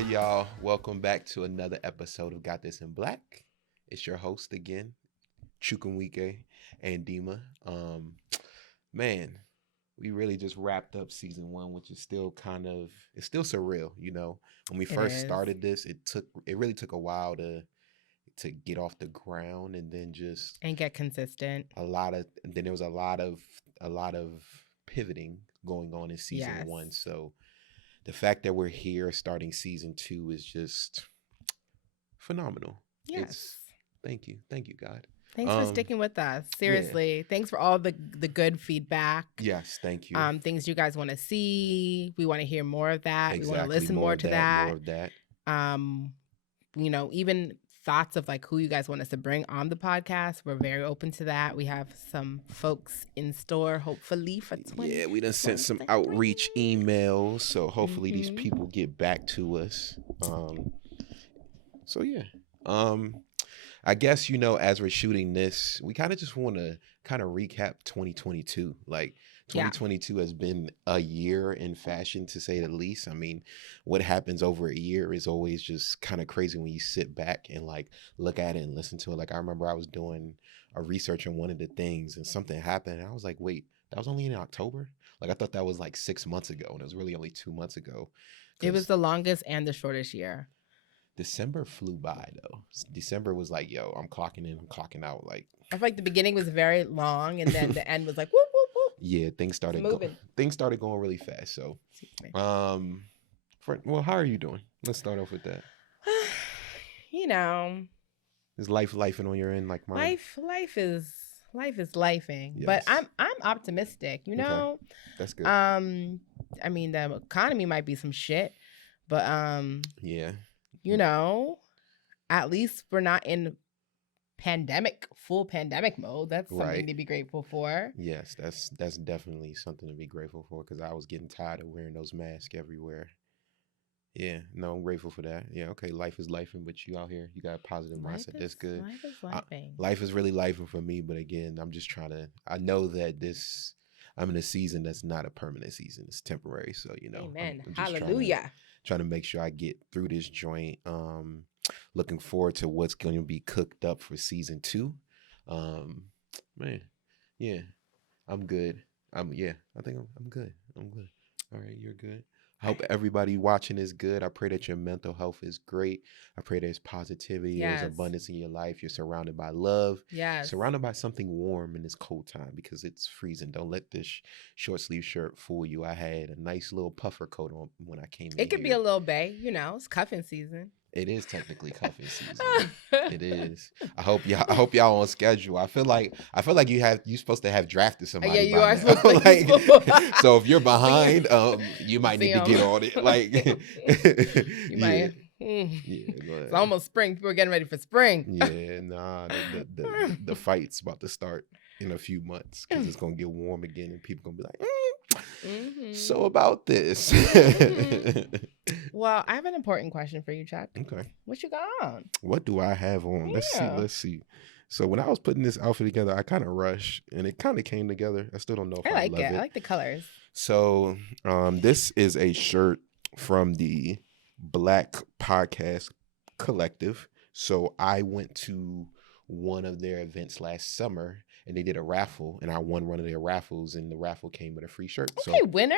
good, y'all? Welcome back to another episode of Got This in Black. It's your host again, Chukwuemeka and Dima. Man, we really just wrapped up season one, which is still it's still surreal, you know. When we It first is. started this, it really took a while to get off the ground, and then just And get consistent. then there was a lot of pivoting going on in season Yes. one. So the fact that we're here starting season two is just phenomenal. Yes. Thank you, God. Thanks for sticking with us. Yeah. Seriously. Thanks for all the good feedback. Yes, thank you. Things you guys want to see. We want to hear more of that. We want to listen more to More of that. Even thoughts of like who you guys want us to bring on the podcast. We're very open to that. We have some folks in store, hopefully for 20. Yeah, we done sent some outreach emails, so hopefully these people get back to us. So yeah. I guess, as we're shooting this, we kind of just want to kind of recap 2022. Like 2022 has been a year in fashion, to say the least. I mean, what happens over a year is always just kind of crazy when you sit back and like look at it and listen to it. Like I remember I was doing a research on one of the things and something happened and I was like, wait, that was only in October? Like I thought that was like 6 months ago and it was really only 2 months ago. It was the longest and the shortest year. December flew by though. December was like, yo, I'm clocking in, I'm clocking out. Like I feel like the beginning was very long and then the end was like whoop whoop whoop. Yeah, things started going really fast. So, how are you doing? Let's start off with that. Is life lifing on your end like mine? Life is lifing. Yes. But I'm optimistic. Okay. That's good. I mean the economy might be some shit, but yeah. At least we're not in full pandemic mode. That's something to be grateful for. Yes, that's definitely something to be grateful for because I was getting tired of wearing those masks everywhere. Yeah, no, I'm grateful for that. Yeah, okay, life is lifing, but you out here, you got a positive mindset. That's good. Life is lifing. Life is really lifing for me, but again, I'm just I know that I'm in a season that's not a permanent season. It's temporary, so Amen. I'm just Hallelujah. Trying to make sure I get through this joint. Looking forward to what's going to be cooked up for season 2. Man, yeah, I'm good. I think I'm good. I'm good. All right, you're good. I hope everybody watching is good. I pray that your mental health is great. I pray there's positivity, there's abundance in your life. You're surrounded by love. Yes. Surrounded by something warm in this cold time because it's freezing. Don't let this short sleeve shirt fool you. I had a nice little puffer coat on when I came in. It could be a little bay, it's cuffing season. It is technically cuffing season. It is. I hope y'all on schedule. I feel like you're supposed to have drafted somebody. Yeah, you by are now. supposed to. So if you're behind, you might need to get on it. Like you might. It's almost spring. People are getting ready for spring. Yeah, nah. The fight's about to start in a few months because it's gonna get warm again, and people gonna be like. So about this. Well, I have an important question for you, Chuck. Okay. What you got on? What do I have on? Yeah. Let's see. So when I was putting this outfit together, I kind of rushed, and it kind of came together. I still don't know if I like love it. it. I like the colors. So this is a shirt from the Black Podcast Collective. So I went to one of their events last summer and they did a raffle and I won one of their raffles and the raffle came with a free shirt. Okay, so winner.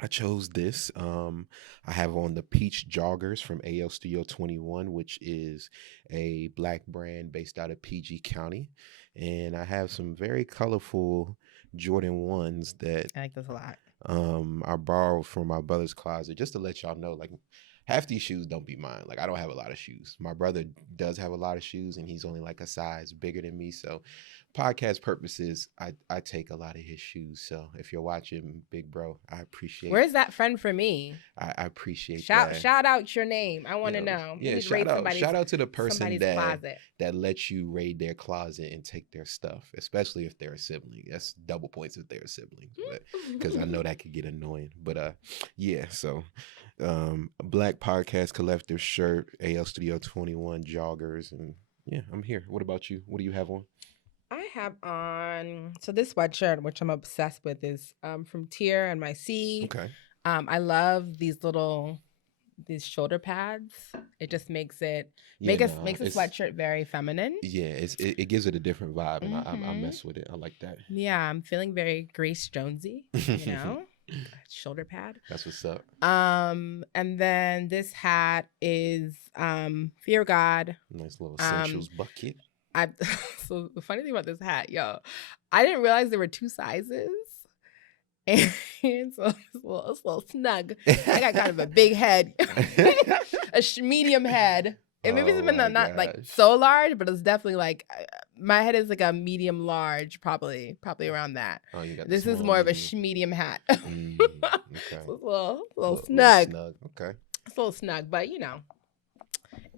I chose this. I have on the Peach Joggers from AL Studio 21, which is a Black brand based out of PG County. And I have some very colorful Jordan 1s that I like this a lot. I borrowed from my brother's closet just to let y'all know, like, half these shoes don't be mine. Like, I don't have a lot of shoes. My brother does have a lot of shoes, and he's only like a size bigger than me. So, podcast purposes, I take a lot of his shoes. So, if you're watching, big bro, I appreciate. Where's that friend for me? I appreciate that. Shout out your name. I want to know. Yeah, shout out to the person that lets you raid their closet and take their stuff, especially if they're a sibling. That's double points if they're a sibling, but because I know that could get annoying. But yeah, so. Black Podcast Collective shirt, AL Studio 21 joggers, and yeah, I'm here. What about you? What do you have on? I have on this sweatshirt, which I'm obsessed with, is from Tier NYC. Okay. I love these little these shoulder pads. It just makes it Yeah, makes no, a it's sweatshirt very feminine. yeah, it gives it a different vibe, and I Hmm. mess with it. I like that. Yeah, I'm feeling very Grace Jonesy, you know, shoulder pad. That's what's up. And then this hat is Fear God. Nice little essentials bucket. I so the funny thing about this hat, yo, I didn't realize there were two sizes. And so it's a little snug. I got kind of a big head, a medium head. And maybe it's not like so large, but it's definitely like my head is like a medium large, probably around that. Oh, you got this is more of a medium hat. Okay. So it's a little snug. Okay. It's a little snug, but you know,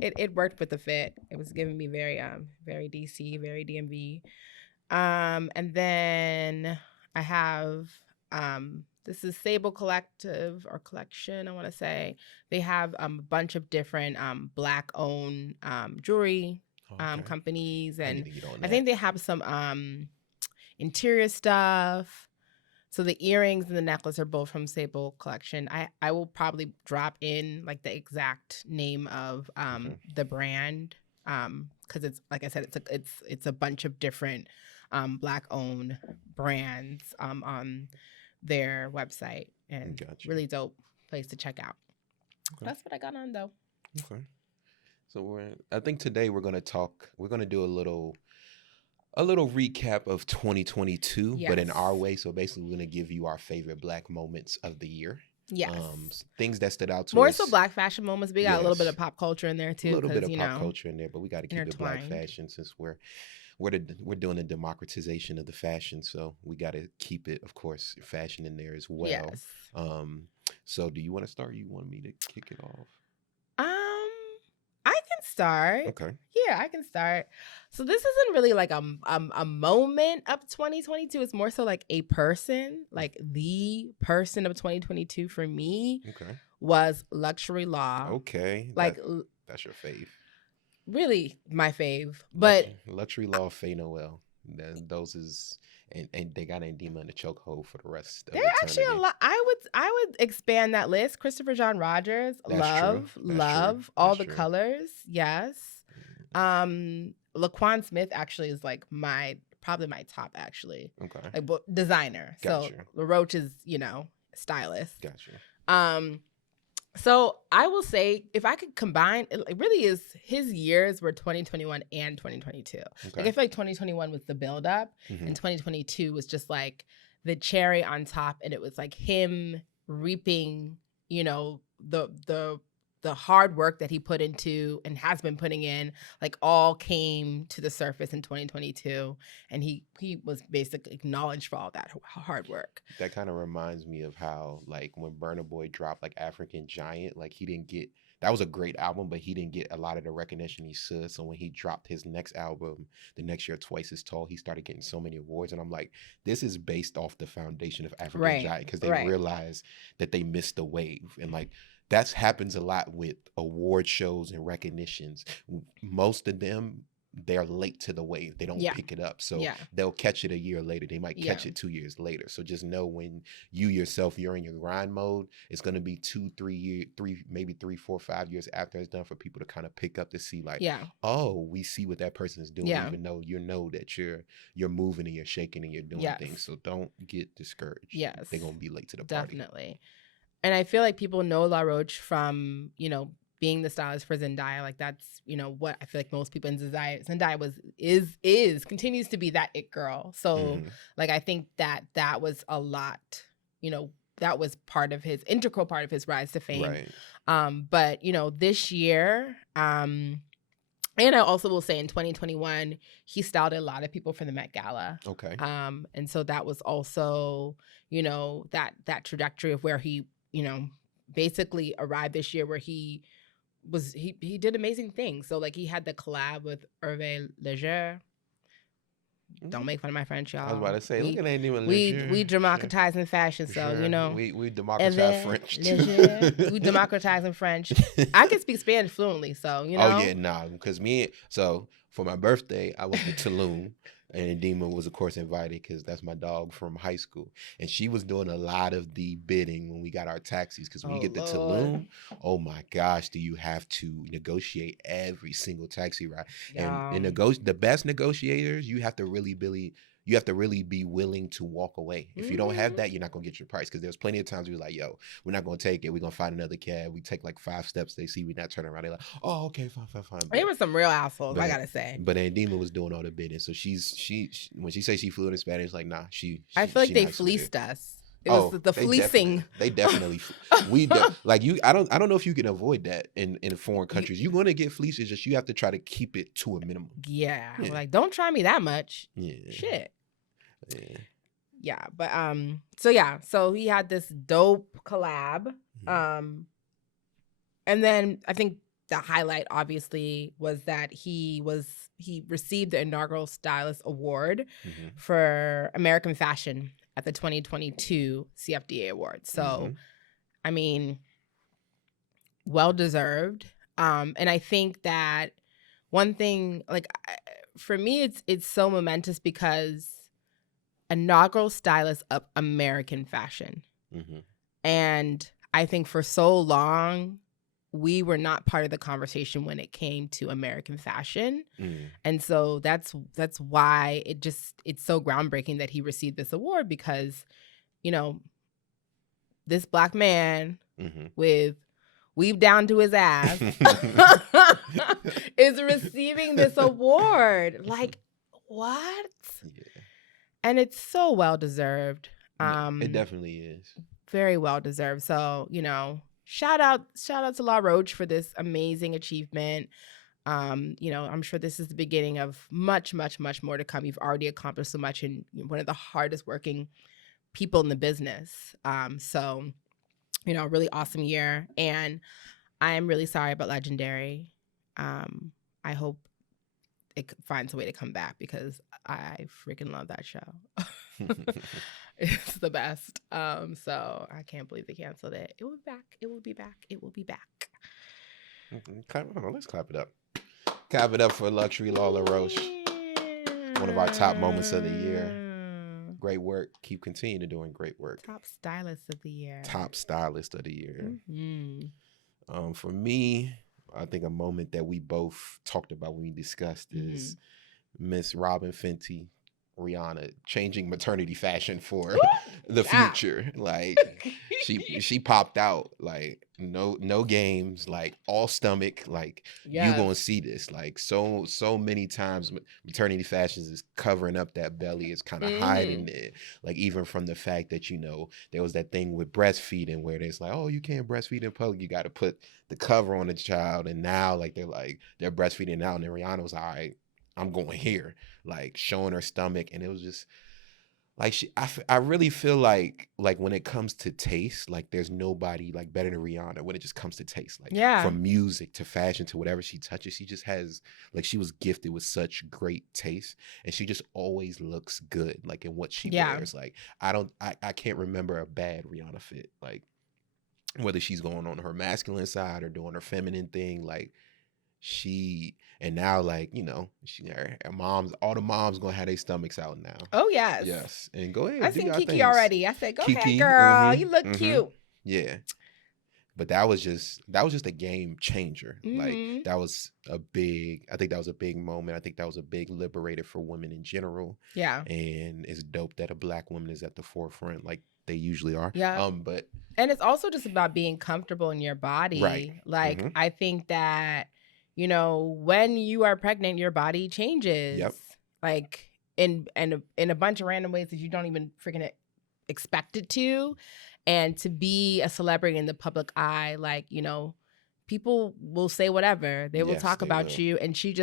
it worked with the fit. It was giving me very DC, very DMV. And then I have this is Sable Collective or Collection, I want to say. They have a bunch of different Black owned jewelry companies, and I think they have some interior stuff. So the earrings and the necklace are both from Sable Collection. I will probably drop in like the exact name of the brand because it's like I said, it's a bunch of different Black owned brands on their website, and really dope place to check out. That's what I got on though. Okay. So I think today we're gonna do a little recap of 2022, but in our way. So basically we're gonna give you our favorite Black moments of the year. Yes. Things that stood out to us. More so Black fashion moments. We got a little bit of pop culture in there too. A little bit of pop culture in there, but we got to keep it Black fashion since we're doing a democratization of the fashion, so we got to keep it, of course, fashion in there as well. Yes. So do you want to start? Or you want me to kick it off? I can start. Okay. Yeah, I can start. So this isn't really like a moment of 2022. It's more so like a person, like the person of 2022 for me. Okay. Was Luxury Law. Okay. Like that's your fave. Really my fave, but Luxury Law, Faye Noel. Those is and they got Endema in the chokehold for the rest of there actually a lot. I would expand that list. Christopher John Rogers, love all the colors. Yes. Laquan Smith actually is like probably my top actually. Okay. Like designer. Gotcha. So Roach is, stylist. Gotcha. So I will say, if I could combine, it really is his years were 2021 and 2022. Okay. Like I feel like 2021 was the buildup, and 2022 was just like the cherry on top, and it was like him reaping, the hard work that he put into and has been putting in, like all came to the surface in 2022, and he was basically acknowledged for all that hard work. That kind of reminds me of how, like, when Burna Boy dropped like African Giant, like he didn't get, that was a great album, but he didn't get a lot of the recognition he should. So when he dropped his next album the next year, Twice as Tall, he started getting so many awards, and I'm like, this is based off the foundation of African Giant, because they realized that they missed the wave. And like that happens a lot with award shows and recognitions. Most of them, they're late to the wave. They don't pick it up. So they'll catch it a year later. They might catch it 2 years later. So just know when you yourself, you're in your grind mode, it's going to be 2, 3 years, maybe 3, 4, 5 years after it's done for people to kind of pick up to see like, oh, we see what that person is doing, even though you know that you're moving and you're shaking and you're doing things. So don't get discouraged. Yes. They're going to be late to the party. Definitely. And I feel like people know La Roach from, being the stylist for Zendaya. Like that's, what I feel like most people in Zendaya continues to be that it girl. So like, I think that was a lot, that was integral part of his rise to fame. Right. But, this year, and I also will say in 2021, he styled a lot of people for the Met Gala. Okay. And so that was also, that trajectory of where he, basically arrived this year, where he did amazing things. So like he had the collab with Hervé Leger. Don't make fun of my French, y'all. I was about to say, look at that even Leger. We democratizing fashion, so we democratize French. We democratizing French. I can speak Spanish fluently, so Oh yeah, because so for my birthday I went to Tulum. And Dima was, of course, invited because that's my dog from high school. And she was doing a lot of the bidding when we got our taxis. Because when you Oh get to Lord. Tulum, oh my gosh, do you have to negotiate every single taxi ride? And Yeah. the best negotiators, you have to really be willing to walk away. If you don't have that, you're not gonna get your price. Because there's plenty of times we was like, yo, we're not gonna take it. We're gonna find another cab. We take like 5 steps. They see we not turning around. They're like, oh, okay, fine. They were some real assholes, I But gotta say. but Andima was doing all the bidding, so she when she says she fluent in Spanish, like nah, I feel like she they not fluent. fleeced us. It was the fleecing. They definitely like you. I don't know if you can avoid that in foreign countries. You're gonna get fleeced. It's just you have to try to keep it to a minimum. Yeah. Like don't try me that much. Yeah. Shit. Yeah. Yeah, but so he had this dope collab. And then I think the highlight obviously was that he received the inaugural stylist award for American fashion at the 2022 CFDA Awards. So I mean, well deserved. And I think that one thing, like for me, it's so momentous because inaugural stylist of American fashion. And I think for so long, we were not part of the conversation when it came to American fashion. And so that's why it's so groundbreaking that he received this award because, you know, this Black man with weave down to his ass is receiving this award. Like, what? Yeah. And it's so well deserved. It definitely is. Very well deserved. So, you know, shout out to La Roach for this amazing achievement. You know, I'm sure this is the beginning of much, much, much more to come. You've already accomplished so much and one of the hardest working people in the business. So, you know, really awesome year. And I'm really sorry about Legendary. I hope it finds a way to come back because I freaking love that show. It's the best. So I can't believe they canceled it. It will be back. It will be back. It will be back. Let's clap it up. Clap it up for Luxury Lala Roche. One of our top moments of the year. Great work. Keep continuing doing great work. Top stylist of the year. Top stylist of the year. For me, I think a moment that we both talked about when we discussed is Miss Robin Fenty, Rihanna changing maternity fashion for the future. Like she popped out like no games, like all stomach, like you gonna see this. Like so many times maternity fashions is covering up that belly, is kind of hiding it. Like even from the fact that, you know, there was that thing with breastfeeding where it's like, oh, you can't breastfeed in public, you gotta put the cover on the child. And now like they're breastfeeding now, and then Rihanna was all right, I'm going here, like showing her stomach. And it was just like I really feel like when it comes to taste, like there's nobody like better than Rihanna when it just comes to taste. Like from music to fashion to whatever she touches, she just has like, she was gifted with such great taste, and she just always looks good like in what she wears. Like I can't remember a bad Rihanna fit, like whether she's going on her masculine side or doing her feminine thing. Like and now, like, you know, her moms, all the moms gonna have their stomachs out now. Oh yes. Yes. And go ahead. I seen Kiki already. I said, go Kiki, ahead, girl. You look cute. Yeah. But that was just a game changer. Like that was I think that was a big moment. I think that was a big liberator for women in general. Yeah. And it's dope that a Black woman is at the forefront, like they usually are. Yeah. And it's also just about being comfortable in your body. Right. Like I think that, you know, when you are pregnant, your body changes. Yep. Like in a bunch of random ways that you don't even freaking expect it to. And to be a celebrity in the public eye, like, you know, people will say whatever. They will talk about you. And she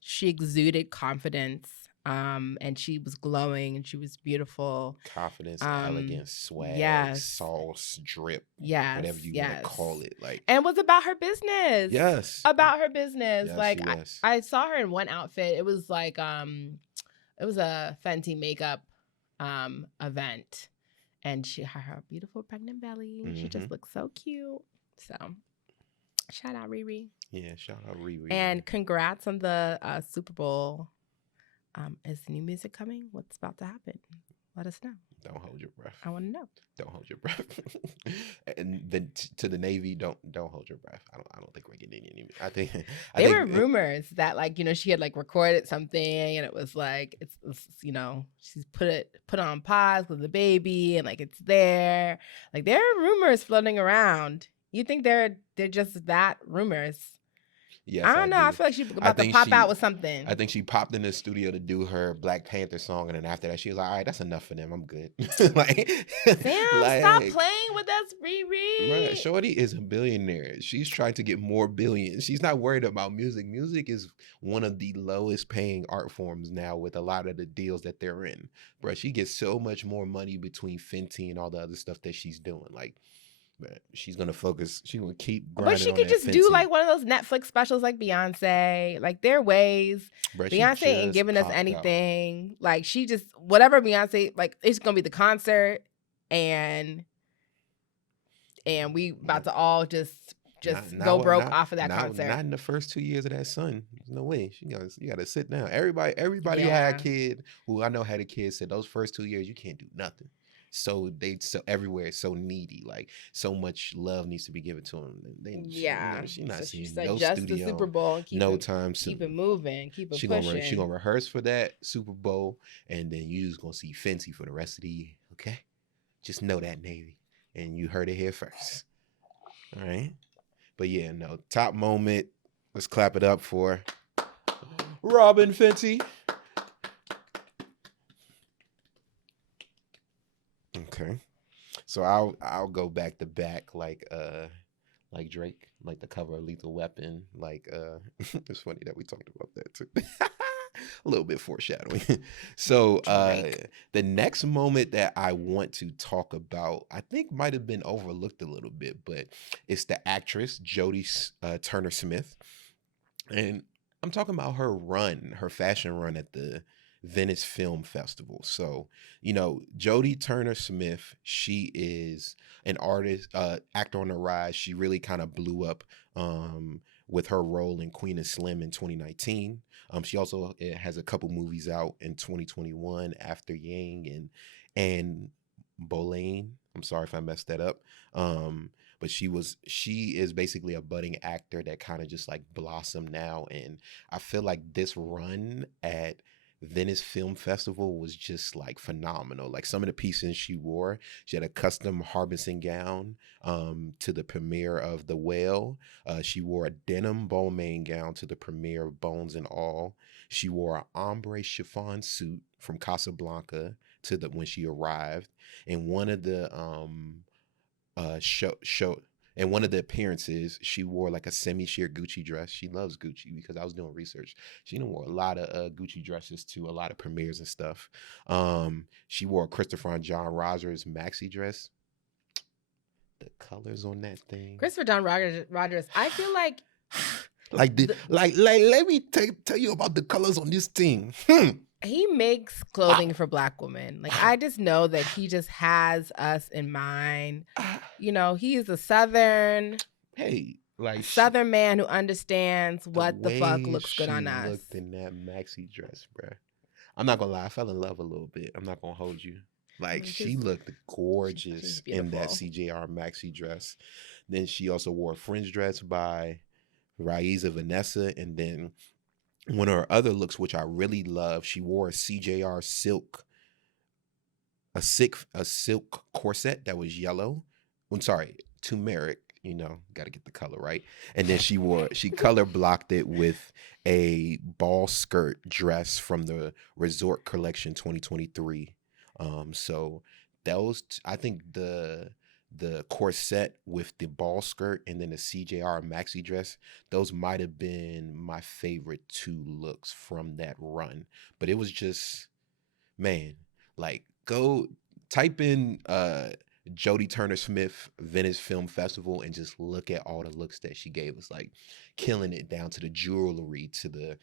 she exuded confidence. And she was glowing and she was beautiful. Confidence, elegance, swag, sauce, drip, whatever you want to call it. Like, and was about her business. Yes. About her business. Yes, like I saw her in one outfit. It was like it was a Fenty makeup event. And she had her beautiful pregnant belly. She just looked so cute. So shout out Riri. Yeah, shout out Riri. And congrats on the Super Bowl Is new music coming? What's about to happen? Let us know. Don't hold your breath. I want to know. Don't hold your breath. And then to the Navy, don't hold your breath. I don't think we're getting any. I think there were rumors that she had recorded something and it was she's put it on pause with the baby and it's there. There are rumors floating around. You think they're just that rumors? Yes, I don't know. I feel like she's about to pop out with something. I think she popped in the studio to do her Black Panther song, and then after that, she was like, "All right, that's enough for them. I'm good." Damn, stop playing with us, Riri. Right, Shorty is a billionaire. She's trying to get more billions. She's not worried about music. Music is one of the lowest paying art forms now with a lot of the deals that they're in. Bro, she gets so much more money between Fenty and all the other stuff that she's doing. But she's gonna focus. She's gonna keep grinding. But she could just do one of those Netflix specials like Beyonce. There are ways. Bro, Beyonce ain't giving us anything. She just whatever Beyonce it's gonna be the concert, and we about to all just go broke off of that concert. Not in the first 2 years of that son. There's no way. You gotta sit down. Everybody who had a kid, who I know had a kid, said those first 2 years you can't do nothing. So everywhere so needy, so much love needs to be given to them. She's not seeing no just studio, the Super Bowl, no time soon. Keep it moving, keep it pushing. She gonna rehearse for that Super Bowl, and then you just gonna see Fenty for the rest of the year. Okay, just know that, Navy, and you heard it here first. All right, but yeah, no top moment. Let's clap it up for Robin Fenty. Okay, so I'll go back to back like Drake, like the cover of Lethal Weapon. It's funny that we talked about that too. A little bit foreshadowing. So the next moment that I want to talk about, I think might have been overlooked a little bit, but it's the actress Jodie Turner Smith, and I'm talking about her fashion run at the Venice Film Festival. So, Jodie Turner Smith, she is an artist, actor on the rise. She really kind of blew up with her role in Queen and Slim in 2019. She also has a couple movies out in 2021, After Yang and Boleyn. I'm sorry if I messed that up. But she is basically a budding actor that kind of just blossomed now. And I feel like this run at Venice Film Festival was just phenomenal. Some of the pieces she wore, she had a custom Harbison gown to the premiere of The Whale. She wore a denim Balmain gown to the premiere of Bones and All. She wore an ombre chiffon suit from Casablanca to when she arrived. And one of the in one of the appearances, she wore a semi-sheer Gucci dress. She loves Gucci because I was doing research. She wore a lot of Gucci dresses to a lot of premieres and stuff. She wore a Christopher John Rogers maxi dress. The colors on that thing. Christopher John Rogers. I feel like let me tell you about the colors on this thing. He makes clothing for Black women. I just know that he just has us in mind. He's a Southern man who understands what the fuck looks good on us. She looked in that maxi dress, bro. I'm not gonna lie, I fell in love a little bit. I'm not gonna hold you. She looked gorgeous in that CJR maxi dress. Then she also wore a fringe dress by Raiza Vanessa, and then one of her other looks, which I really love, she wore a CJR silk corset that was yellow. I'm sorry, turmeric. Got to get the color right. And then she color blocked it with a ball skirt dress from the Resort Collection 2023. So those, I think the corset with the ball skirt and then the CJR maxi dress, those might have been my favorite two looks from that run. But it was just, man, go type in Jodie Turner Smith Venice Film Festival and just look at all the looks that she gave us, killing it down to the jewelry, to the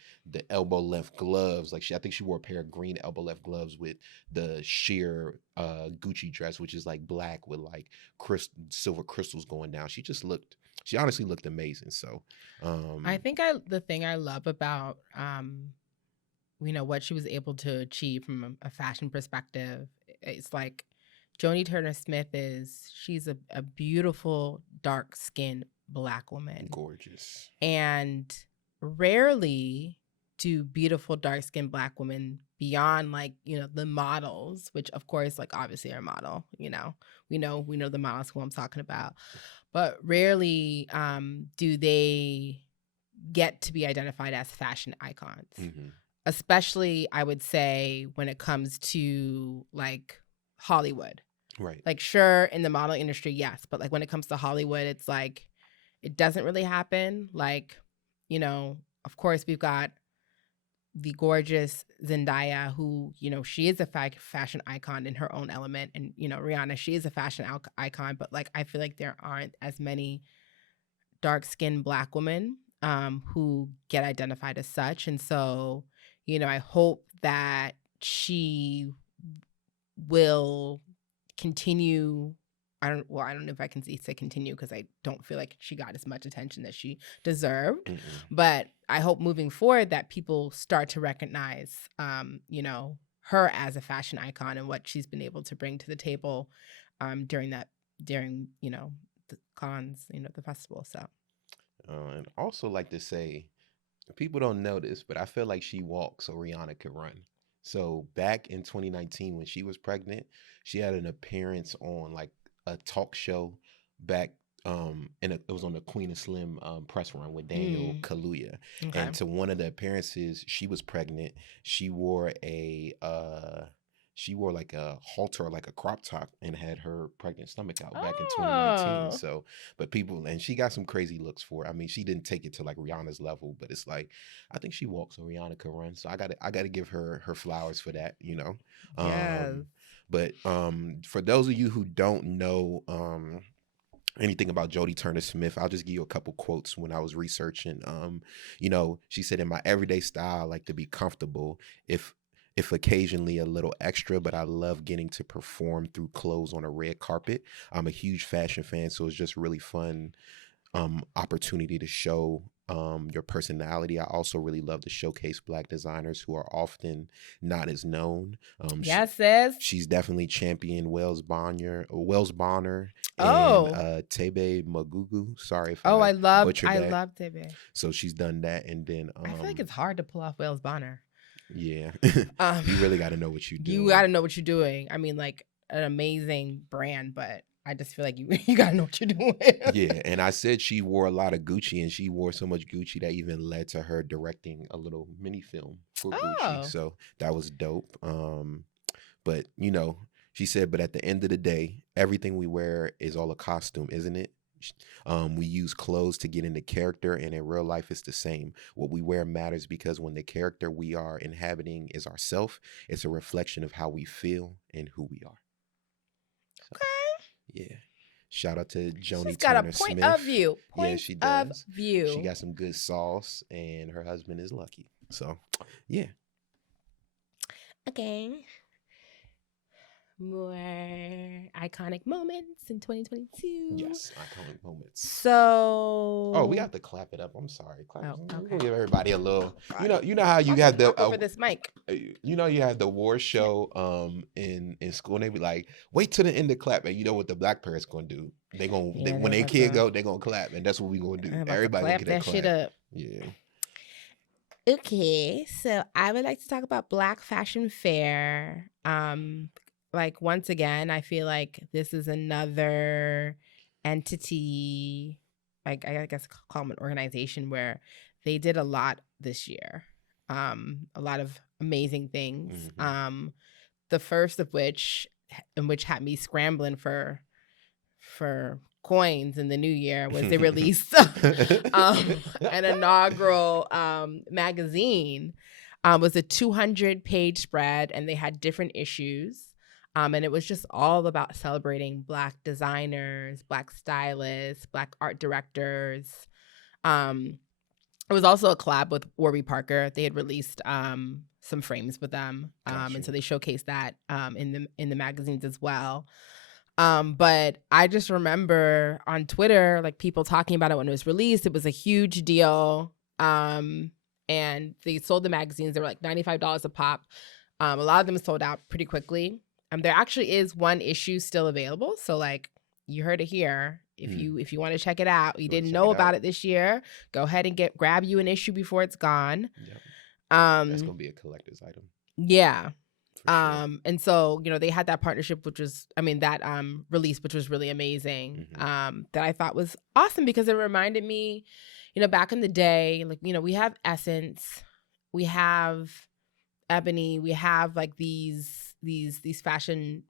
elbow length gloves. I think she wore a pair of green elbow length gloves with the sheer Gucci dress, which is black with silver crystals going down. She honestly looked amazing. So I think the thing I love about what she was able to achieve from a fashion perspective. It's like Joni Turner Smith she's a beautiful, dark-skinned Black woman. Gorgeous. And rarely do beautiful, dark-skinned Black women beyond like, the models, which of course, like obviously are a model, we know the models who I'm talking about, but rarely do they get to be identified as fashion icons. Mm-hmm. Especially, I would say, when it comes to like Hollywood. Right. Like, sure, in the model industry, yes, but like when it comes to Hollywood, it's like it doesn't really happen. Like, of course, we've got the gorgeous Zendaya, who, she is a fashion icon in her own element, and Rihanna, she is a fashion icon, but like I feel like there aren't as many dark-skinned Black women who get identified as such, and so I hope that she will continue. I don't know if I can say continue, because I don't feel like she got as much attention that she deserved. Mm-mm. But I hope moving forward that people start to recognize, her as a fashion icon and what she's been able to bring to the table during the cons, the festival. So, and also like to say, people don't know this, but I feel like she walked so Rihanna could run. So back in 2019, when she was pregnant, she had an appearance on like a talk show back, and it was on the Queen of Slim press run with Daniel Kaluuya. okay. And to one of the appearances, she was pregnant. She wore like a halter, like a crop top, and had her pregnant stomach out back in 2019. So, but and she got some crazy looks for it. I mean, she didn't take it to like Rihanna's level, but it's like, I think she walks so Rihanna could run. So I gotta give her flowers for that, Yes. But for those of you who don't know anything about Joni Turner Smith, I'll just give you a couple quotes when I was researching. She said, "In my everyday style, I like to be comfortable, if occasionally a little extra, but I love getting to perform through clothes on a red carpet. I'm a huge fashion fan, so it's just really fun opportunity to show your personality. I also really love to showcase Black designers who are often not as known." Yes, sis. She's definitely championed Wells Bonner and Tebe Magugu. Sorry if I butchered that. I love Tebe. So she's done that, and then I feel like it's hard to pull off Wells Bonner. Yeah. You really got to know what you're doing. You got to know what you're doing. I mean, like, an amazing brand, but I just feel like you got to know what you're doing. Yeah, and I said she wore a lot of Gucci, and she wore so much Gucci that even led to her directing a little mini film for Gucci. So that was dope. But, she said, but at the end of the day, everything we wear is all a costume, isn't it? We use clothes to get into character, and in real life it's the same. What we wear matters because when the character we are inhabiting is ourself, it's a reflection of how we feel and who we are. So, okay. Yeah. Shout out to Joni She's Turner got a point Smith. of view. Yeah, she does. Of view. She got some good sauce, and her husband is lucky. So, yeah. Okay. More iconic moments in 2022. Yes, iconic moments. So, we have to clap it up. I'm sorry. Clap. Okay. We'll give everybody a little. You know how you have the over this mic. You have the war show in school, and they be like, wait till the end to clap, and you know what the Black parents gonna do? When they kid go, they gonna clap, and that's what we gonna do. Everybody clap get that clap. Shit up. Yeah. Okay, so I would like to talk about Black Fashion Fair. Like, once again, I feel like this is another entity, like I guess call them an organization, where they did a lot this year. A lot of amazing things. Mm-hmm. The first of which had me scrambling for coins in the new year was they released an inaugural magazine. Was a 200-page spread, and they had different issues. And it was just all about celebrating Black designers, Black stylists, Black art directors. It was also a collab with Warby Parker. They had released some frames with them, and so they showcased that in the magazines as well. But I just remember on Twitter, like, people talking about it when it was released. It was a huge deal. and they sold the magazines. They were like $95 a pop. A lot of them sold out pretty quickly. There actually is one issue still available. So like you heard it here. If you want to check it out, you didn't know about it this year, go ahead and grab you an issue before it's gone. Yep. That's gonna be a collector's item. Yeah. Sure. And so, you know, they had that partnership, which was, I mean, that release, which was really amazing, that I thought was awesome because it reminded me, you know, back in the day, like, you know, we have Essence, we have Ebony, we have like these fashion,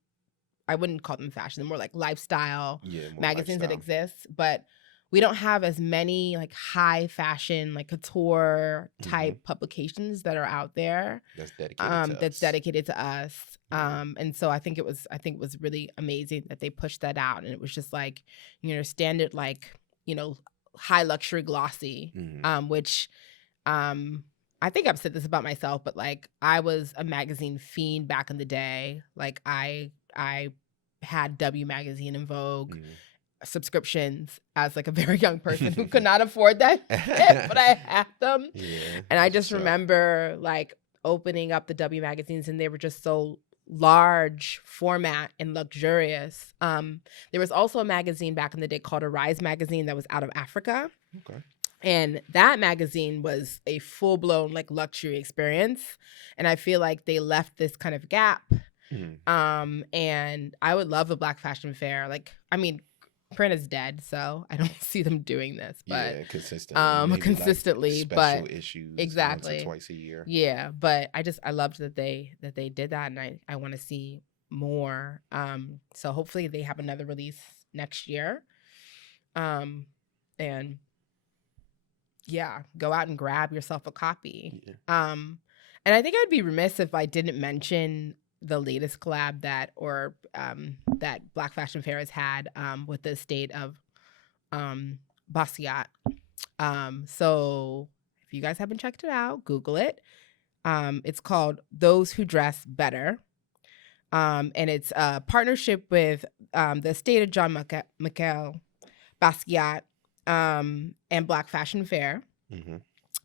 I wouldn't call them fashion, they're more like lifestyle magazines that exist, but we don't have as many like high fashion, like couture type publications that are out there. That's dedicated to us. And so I think it was really amazing that they pushed that out, and it was just like, you know, standard, like, you know, high luxury glossy, which I think I've said this about myself, but like I was a magazine fiend back in the day. Like I had W Magazine and Vogue subscriptions as like a very young person who could not afford that shit, but I had them. And I just remember like opening up the W magazines, and they were just so large format and luxurious. There was also a magazine back in the day called Arise magazine that was out of Africa. And that magazine was a full-blown like luxury experience. And I feel like they left this kind of gap. And I would love a Black Fashion Fair. Like, I mean, print is dead, so I don't see them doing this. But consistently, like special issues, exactly, once or twice a year. Yeah, but I loved that they did that, and I want to see more. So hopefully they have another release next year. And yeah, go out and grab yourself a copy. And I think I'd be remiss if I didn't mention the latest collab that Black Fashion Fair has had with the estate of Basquiat. So if you guys haven't checked it out, Google it. It's called Those Who Dress Better. And it's a partnership with the estate of John Michael Basquiat and Black Fashion Fair.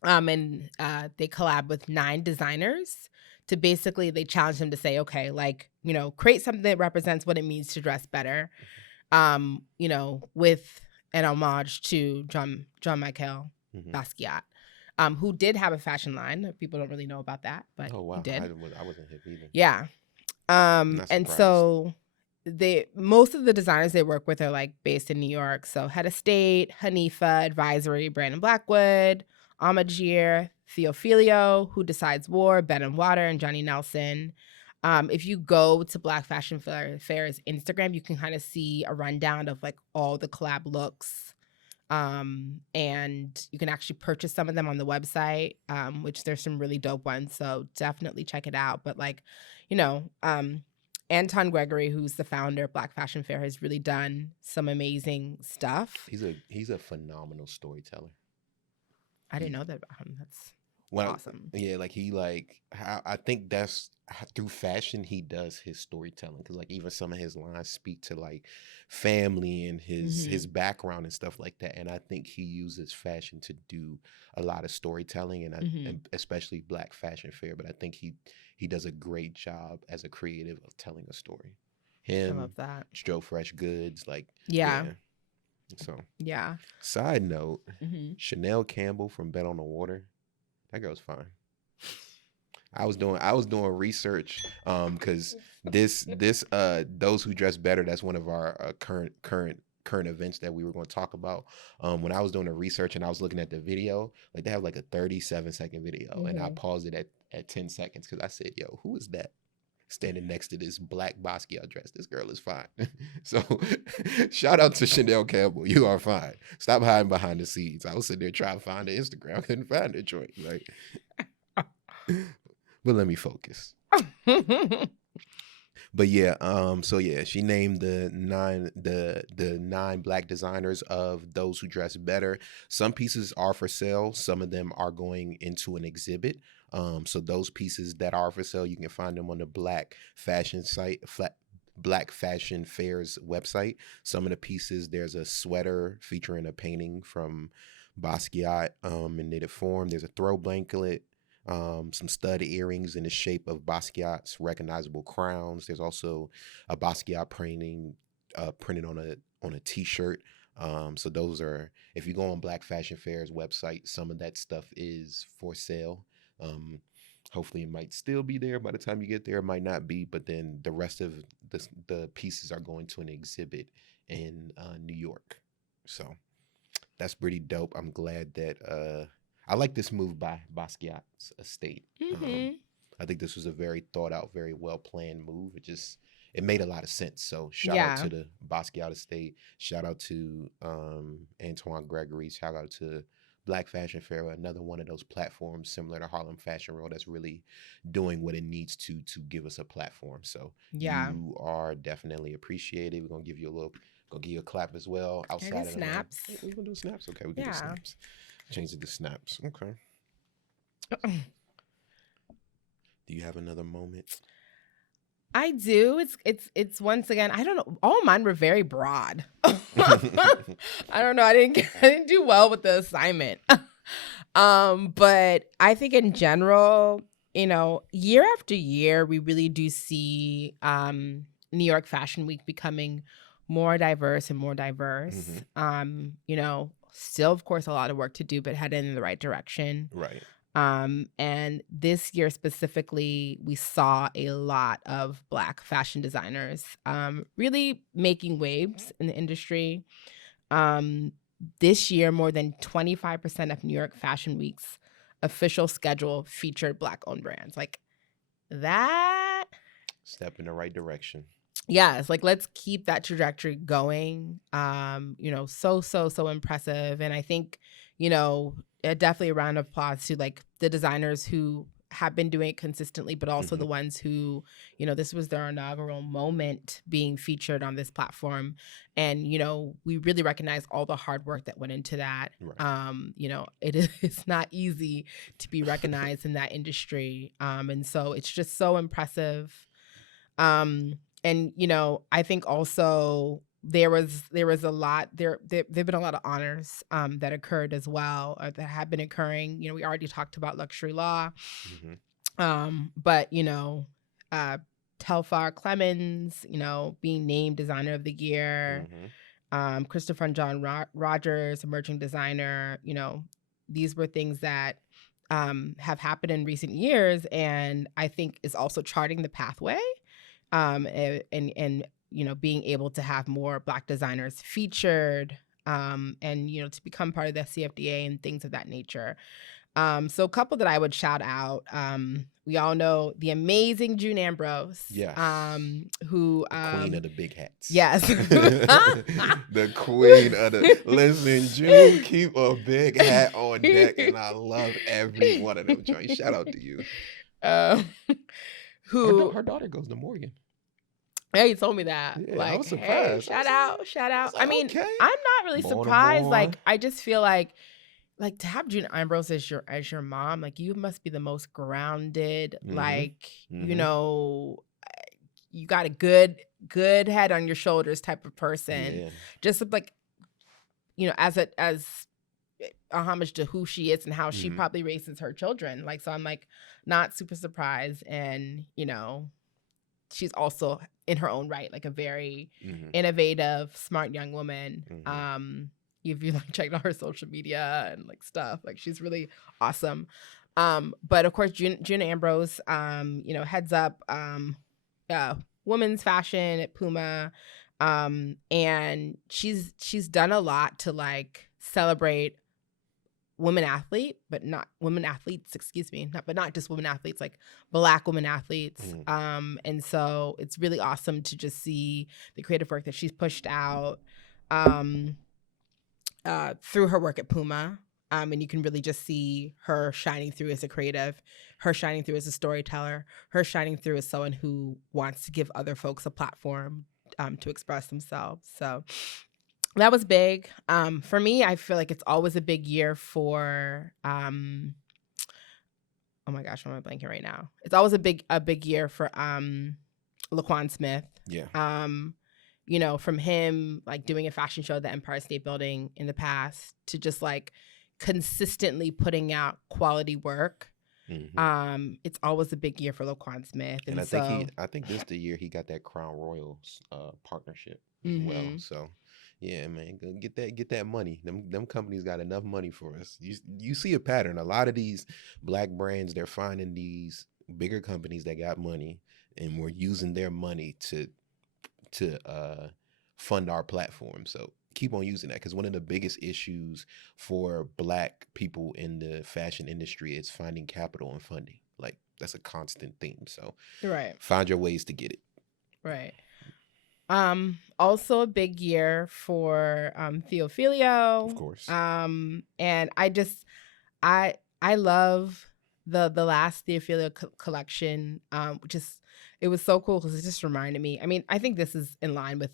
And they collab with 9 designers to basically, they challenge them to say, okay, like, you know, create something that represents what it means to dress better, you know, with an homage to John Michael Basquiat, who did have a fashion line. People don't really know about that, but he did. I wasn't hip either. Yeah. And so most of the designers they work with are like based in New York. So Head Estate, Hanifa, Advisory, Brandon Blackwood, Amagier, Theophilio, Who Decides War, Ben and Water, and Johnny Nelson. If you go to Black Fashion Fair's Instagram, you can kind of see a rundown of like all the collab looks. And you can actually purchase some of them on the website, which there's some really dope ones. So definitely check it out. But like, you know, Anton Gregory, who's the founder of Black Fashion Fair, has really done some amazing stuff. He's a phenomenal storyteller. I didn't know that about him. That's awesome. Yeah, like I think that's through fashion he does his storytelling, because like even some of his lines speak to like family and his background and stuff like that. And I think he uses fashion to do a lot of storytelling, and especially Black Fashion Fair. But I think he does a great job as a creative of telling a story. Him, I love that. Joe Fresh Goods, like yeah. So yeah. Side note, Chanel Campbell from Bet on the Water, that girl's fine. I was doing research because this Those Who Dress Better, that's one of our current events that we were going to talk about. When I was doing the research and I was looking at the video, like they have like a 37-second video, and I paused it at 10 seconds because I said, yo, who is that standing next to this black Basquiat dress? This girl is fine. So shout out to Chanel Campbell. You are fine. Stop hiding behind the scenes. I was sitting there trying to find the Instagram. I couldn't find the joint. Like, but let me focus. But yeah, so yeah, she named the nine Black designers of Those Who Dress Better. Some pieces are for sale. Some of them are going into an exhibit. So those pieces that are for sale, you can find them on the Black Fashion Fair's website. Some of the pieces, there's a sweater featuring a painting from Basquiat in knitted form. There's a throw blanket, some stud earrings in the shape of Basquiat's recognizable crowns. There's also a Basquiat painting printed on a t-shirt. So those are, if you go on Black Fashion Fair's website, some of that stuff is for sale. Hopefully it might still be there by the time you get there. It might not be, but then the rest of the pieces are going to an exhibit in New York. So that's pretty dope. I'm glad that I like this move by Basquiat's estate. I think this was a very thought out, very well planned move. It made a lot of sense. So shout out to the Basquiat estate. Shout out to Antoine Gregory. Shout out to Black Fashion Fair, another one of those platforms similar to Harlem Fashion World that's really doing what it needs to give us a platform. So you are definitely appreciated. We're gonna give you a clap as well outside of snaps. We're gonna do snaps. Okay, we can do snaps. Change it to snaps. Okay. Do you have another moment? I do. It's once again, I don't know. All mine were very broad. I don't know. I didn't do well with the assignment. But I think in general, year after year, we really do see New York Fashion Week becoming more diverse and more diverse. Still, of course, a lot of work to do, but headed in the right direction. Right. And this year specifically, we saw a lot of Black fashion designers really making waves in the industry. This year, more than 25% of New York Fashion Week's official schedule featured Black-owned brands. Like that. Step in the right direction. Yes, let's keep that trajectory going. So impressive. And I think, definitely a round of applause to the designers who have been doing it consistently, but also the ones who, this was their inaugural moment being featured on this platform. And, we really recognize all the hard work that went into that. Right. It's not easy to be recognized in that industry. And so it's just so impressive. And, I think also there was a lot there've been a lot of honors that occurred as well, or that have been occurring. We already talked about luxury law. But Telfar Clemens, being named designer of the year. Christopher John Rogers, emerging designer. These were things that have happened in recent years, and I think is also charting the pathway. And being able to have more Black designers featured, and, to become part of the CFDA and things of that nature. So a couple that I would shout out, we all know the amazing June Ambrose. Yes. Who the queen of the big hats. Yes. The queen of the listen, June keep a big hat on deck, and I love every one of them joints. Shout out to you. Her daughter goes to Morgan. Yeah, you told me that. Yeah, I was surprised. Hey, shout out. I mean, okay. I'm not really surprised. I just feel like to have June Ambrose as your mom, you must be the most grounded, you got a good head on your shoulders type of person. Yeah. Just as a homage to who she is and how she probably raises her children. So I'm not super surprised. And, she's also in her own right, a very innovative, smart young woman. If you checked out her social media and stuff, she's really awesome. But of course, June Ambrose, heads up women's fashion at Puma, and she's done a lot to celebrate women athletes, but not just women athletes, Black women athletes. And so it's really awesome to just see the creative work that she's pushed out through her work at Puma. And you can really just see her shining through as a creative, her shining through as a storyteller, her shining through as someone who wants to give other folks a platform to express themselves. So that was big. For me, I feel like it's always a big year for oh my gosh, why am I blanking right now? It's always a big year for Laquan Smith. Yeah. From him doing a fashion show at the Empire State Building in the past to just consistently putting out quality work. It's always a big year for Laquan Smith, And and I think this the year he got that Crown Royals partnership as well. So yeah, man, go get that money. Them companies got enough money for us. You see a pattern. A lot of these black brands, they're finding these bigger companies that got money, and we're using their money to fund our platform. So keep on using that, because one of the biggest issues for black people in the fashion industry is finding capital and funding. Like, that's a constant theme. So right, find your ways to get it. right. Also a big year for Theophilio. Of course. And I love the last Theophilio collection. Which is, it was so cool because it just reminded me. I mean, I think this is in line with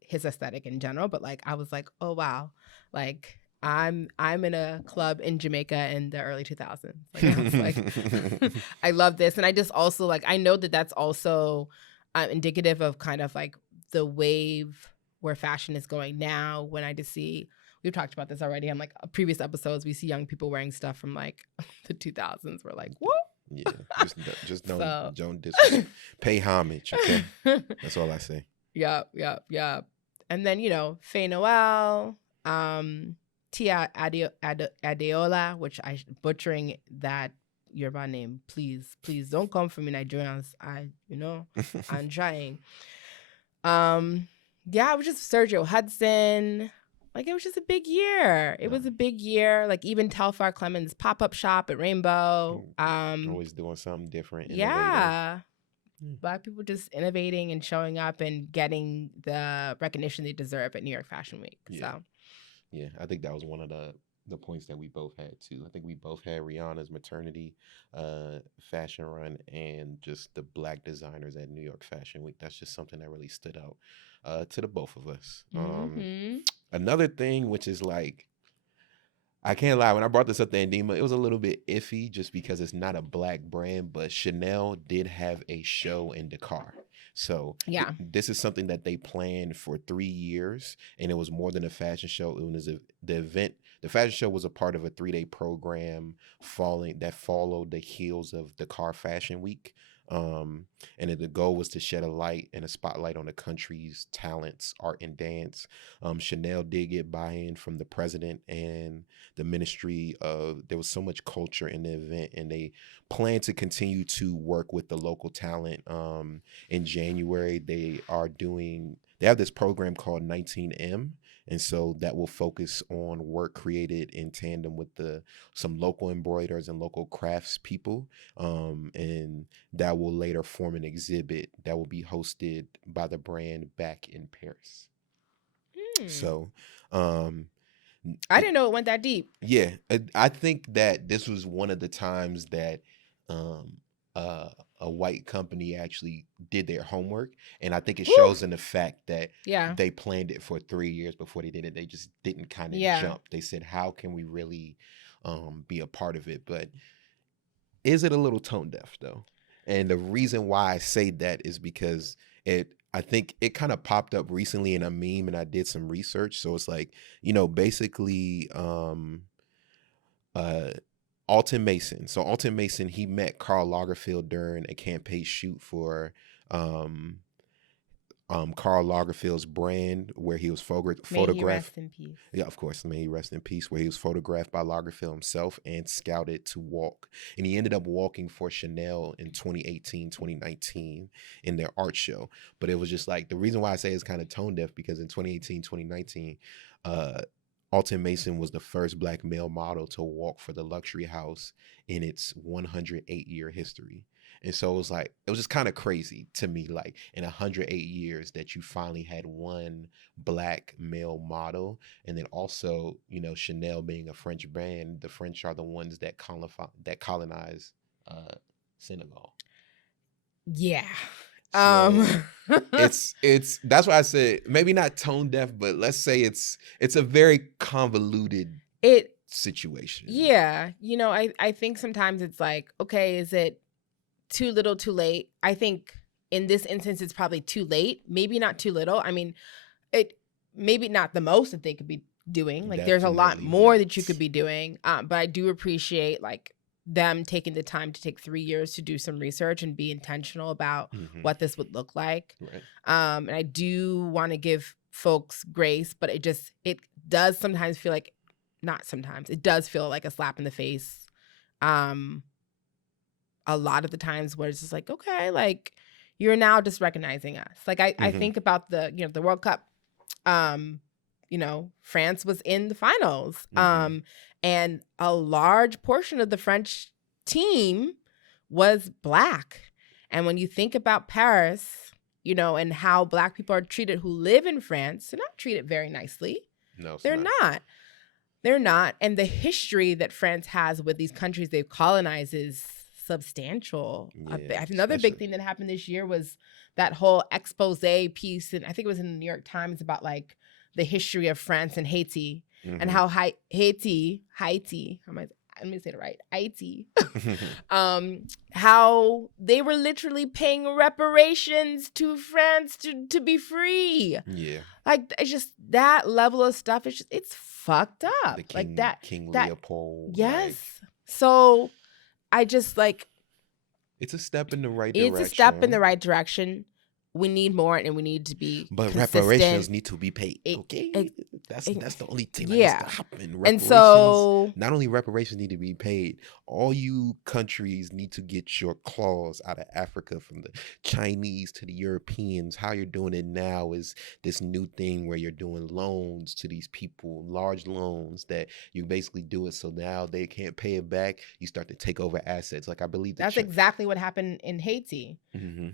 his aesthetic in general, but like I was like, oh wow, like I'm in a club in Jamaica in the early 2000s. Like I was like, I love this, and I just also like, I know that that's also indicative of kind of like the wave where fashion is going now. When I just see, we've talked about this already on like previous episodes, we see young people wearing stuff from like the 2000s. We're like, whoa. Yeah, just don't So. don't pay homage, okay? That's all I say. Yep. And then, you know, Faye Noel, Tia Adeola, which I butchering that Yoruba name. Please don't come for me, Nigerians. I'm trying. Yeah, it was just Sergio Hudson. Like, it was just a big year. It was a big year. Like, even Telfar Clemens' pop-up shop at Rainbow. Always doing something different. Yeah. Black people just innovating and showing up and getting the recognition they deserve at New York Fashion Week. Yeah. So, yeah, I think that was one of the points that we both had too. I think we both had Rihanna's maternity fashion run, and just the black designers at New York Fashion Week. That's just something that really stood out to the both of us. Another thing, which is like, I can't lie, when I brought this up to Andima, it was a little bit iffy just because it's not a black brand, but Chanel did have a show in Dakar. So yeah, this is something that they planned for 3 years, and it was more than a fashion show. It was the event. The fashion show was a part of a 3-day program that followed the heels of Dakar Fashion Week. And the goal was to shed a light and a spotlight on the country's talents, art, and dance. Chanel did get buy-in from the president and the ministry there was so much culture in the event, and they plan to continue to work with the local talent. In January, they have this program called 19M. And so that will focus on work created in tandem with some local embroiderers and local crafts people. And that will later form an exhibit that will be hosted by the brand back in Paris. So I didn't know it went that deep. Yeah, I think that this was one of the times that a white company actually did their homework, and I think it shows in the fact that they planned it for 3 years before they did it. They just didn't kind of jump. They said, how can we really be a part of it? But is it a little tone deaf though? And the reason why I say that is because I think it kind of popped up recently in a meme, and I did some research. So it's like, basically Alton Mason. So Alton Mason, he met Karl Lagerfeld during a campaign shoot for Karl Lagerfeld's brand, where he was photographed. May he rest in peace. Yeah, of course, may he rest in peace. Where he was photographed by Lagerfeld himself and scouted to walk. And he ended up walking for Chanel in 2018, 2019 in their art show. But it was just like, the reason why I say it's kind of tone deaf, because in 2018, 2019, Alton Mason was the first black male model to walk for the luxury house in its 108-year history. And so it was just kind of crazy to me, like, in 108 years that you finally had one black male model. And then also, Chanel being a French brand, the French are the ones that colonized Senegal. Yeah. So it's that's why I said maybe not tone deaf, but let's say it's a very convoluted situation. Yeah. I think sometimes it's like, okay, is it too little, too late? I think in this instance, it's probably too late. Maybe not too little. I mean, it maybe not the most that they could be doing. Like there's a lot Definitely more not. that you could be doing. But I do appreciate like them taking the time to take 3 years to do some research and be intentional about what this would look like. Right. And I do want to give folks grace, but it does sometimes feel like, not sometimes, it does feel like a slap in the face. A lot of the times where it's just like, okay, like you're now just recognizing us. Like I think about the World Cup. France was in the finals. And a large portion of the French team was Black. And when you think about Paris, and how Black people are treated who live in France, they're not treated very nicely. No, they're not. They're not. And the history that France has with these countries they've colonized is substantial. Yeah, another big thing that happened this year was that whole expose piece, and I think it was in the New York Times, about like the history of France and Haiti, and how Haiti, let me say it right, Haiti, how they were literally paying reparations to France to be free. Yeah, like it's just that level of stuff. It's fucked up. King Leopold. Yes. So I just like, it's a step in the right direction. It's a step in the right direction. We need more, and we need to be consistent. Reparations need to be paid. Okay, that's the only thing that needs to happen. And so, not only reparations need to be paid, all you countries need to get your claws out of Africa, from the Chinese to the Europeans. How you're doing it now is this new thing where you're doing loans to these people, large loans that you basically do it so now they can't pay it back. You start to take over assets. Like I believe that's exactly what happened in Haiti.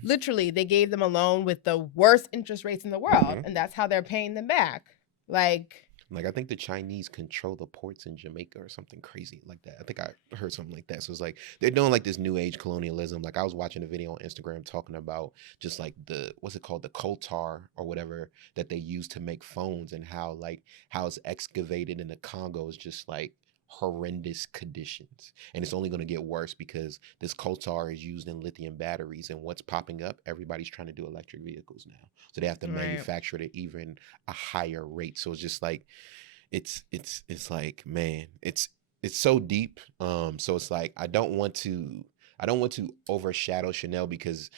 Literally, they gave them a loan with the worst interest rates in the world, and that's how they're paying them back. Like I think the Chinese control the ports in Jamaica or something crazy like that. I think I heard something like that. So it's like they're doing like this new age colonialism. Like I was watching a video on Instagram talking about just like what's it called, the coal tar or whatever that they use to make phones, and how it's excavated in the Congo is just like horrendous conditions, and it's only going to get worse because this coal tar is used in lithium batteries, and what's popping up, everybody's trying to do electric vehicles now, so they have to manufacture it at even a higher rate. So it's just like it's like, man, it's so deep. So it's like I don't want to overshadow Chanel, because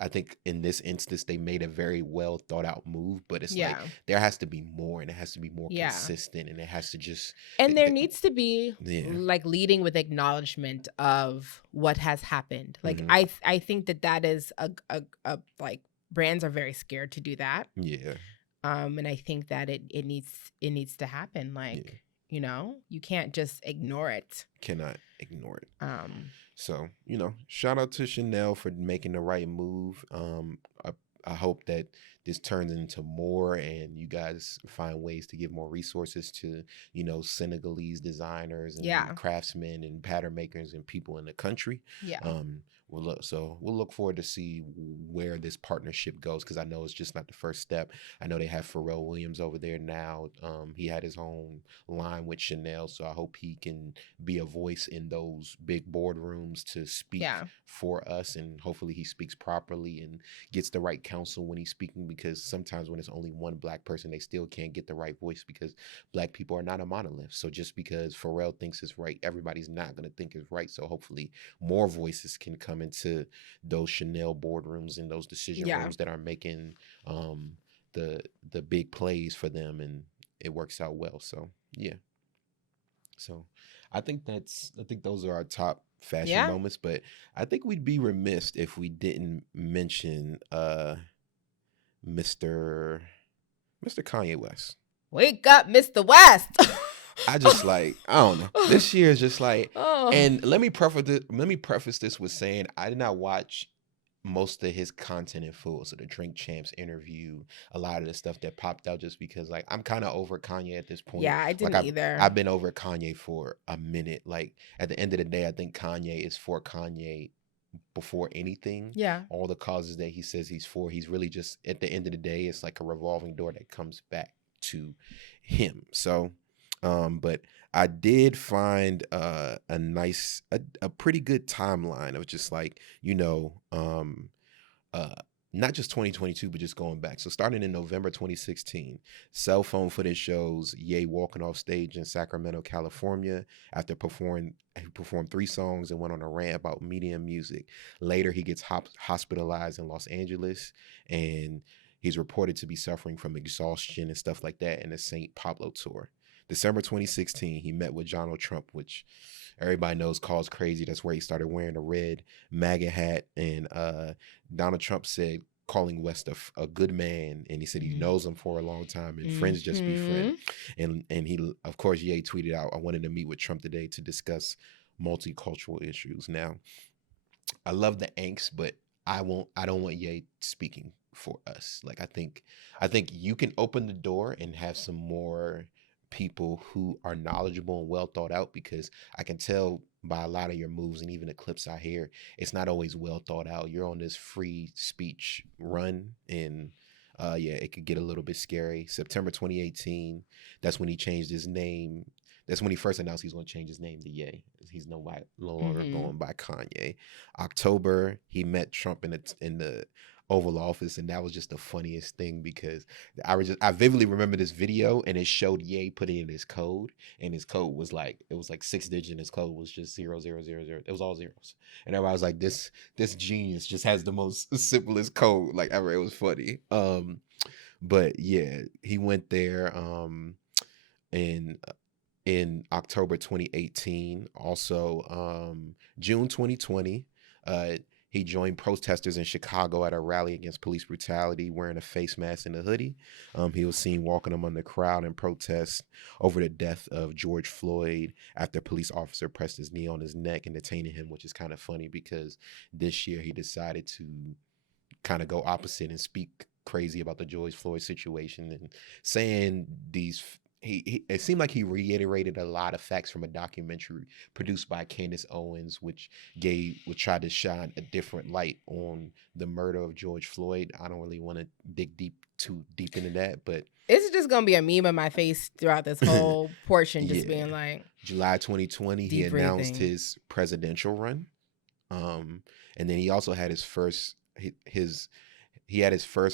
I think in this instance, they made a very well thought out move, but it's like there has to be more, and it has to be more consistent, and it has to just. And there needs to be like leading with acknowledgement of what has happened. Like I think that is a like brands are very scared to do that. Yeah. And I think that it needs to happen. Like you can't just ignore it. Cannot ignore it. So, shout out to Chanel for making the right move. I hope that this turns into more, and you guys find ways to give more resources to, Senegalese designers and craftsmen and pattern makers and people in the country. Yeah. We'll look forward to see where this partnership goes, because I know it's just not the first step. I know they have Pharrell Williams over there now. He had his own line with Chanel, so I hope he can be a voice in those big boardrooms to speak for us, and hopefully he speaks properly and gets the right counsel when he's speaking, because sometimes when it's only one Black person, they still can't get the right voice, because Black people are not a monolith. So just because Pharrell thinks it's right, everybody's not going to think it's right. So hopefully more voices can come into those Chanel boardrooms and those decision rooms that are making the big plays for them, and it works out well. So so I think those are our top fashion moments, but I think we'd be remiss if we didn't mention Mr. Kanye West. Wake up, Mr. West. I just I don't know. This year is just and let me preface this with saying I did not watch most of his content in full. So the Drink Champs interview, a lot of the stuff that popped out, just because I'm kind of over Kanye at this point. Yeah, I didn't either. I've been over Kanye for a minute. Like at the end of the day, I think Kanye is for Kanye before anything. Yeah. All the causes that he says he's for, he's really just, at the end of the day, it's like a revolving door that comes back to him. So but I did find a pretty good timeline of just not just 2022, but just going back. So starting in November 2016, cell phone footage shows Ye walking off stage in Sacramento, California after he performed 3 songs and went on a rant about media and music. Later, he gets hospitalized in Los Angeles, and he's reported to be suffering from exhaustion and stuff like that in the St. Pablo tour. December 2016, he met with Donald Trump, which everybody knows calls crazy. That's where he started wearing a red MAGA hat. And Donald Trump said, calling West a good man, and he said he knows him for a long time, and friends just be friends. And he, of course, Ye tweeted out, "I wanted to meet with Trump today to discuss multicultural issues." Now, I love the angst, but I don't want Ye speaking for us. Like I think you can open the door and have some more people who are knowledgeable and well thought out, because I can tell by a lot of your moves and even the clips I hear, it's not always well thought out. You're on this free speech run, and yeah, it could get a little bit scary. September 2018, that's when he changed his name. That's when he first announced he's going to change his name to Ye. He's no longer going by Kanye. October, he met Trump in the Oval Office, and that was just the funniest thing, because I vividly remember this video, and it showed Ye putting in his code, and his code was like, it was like 6 digits, and his code was just 0000. It was all zeros, and everybody was like, this genius just has the most simplest code like ever. It was funny. But yeah, he went there in October 2018. Also, June 2020, he joined protesters in Chicago at a rally against police brutality, wearing a face mask and a hoodie. He was seen walking among the crowd in protest over the death of George Floyd after a police officer pressed his knee on his neck and detained him, which is kind of funny because this year he decided to kind of go opposite and speak crazy about the George Floyd situation, and saying these it seemed like he reiterated a lot of facts from a documentary produced by Candace Owens, which tried to shine a different light on the murder of George Floyd. I don't really want to dig too deep into that, but it's just gonna be a meme on my face throughout this whole portion, just being like, July 2020, he announced his presidential run, and then he also had his first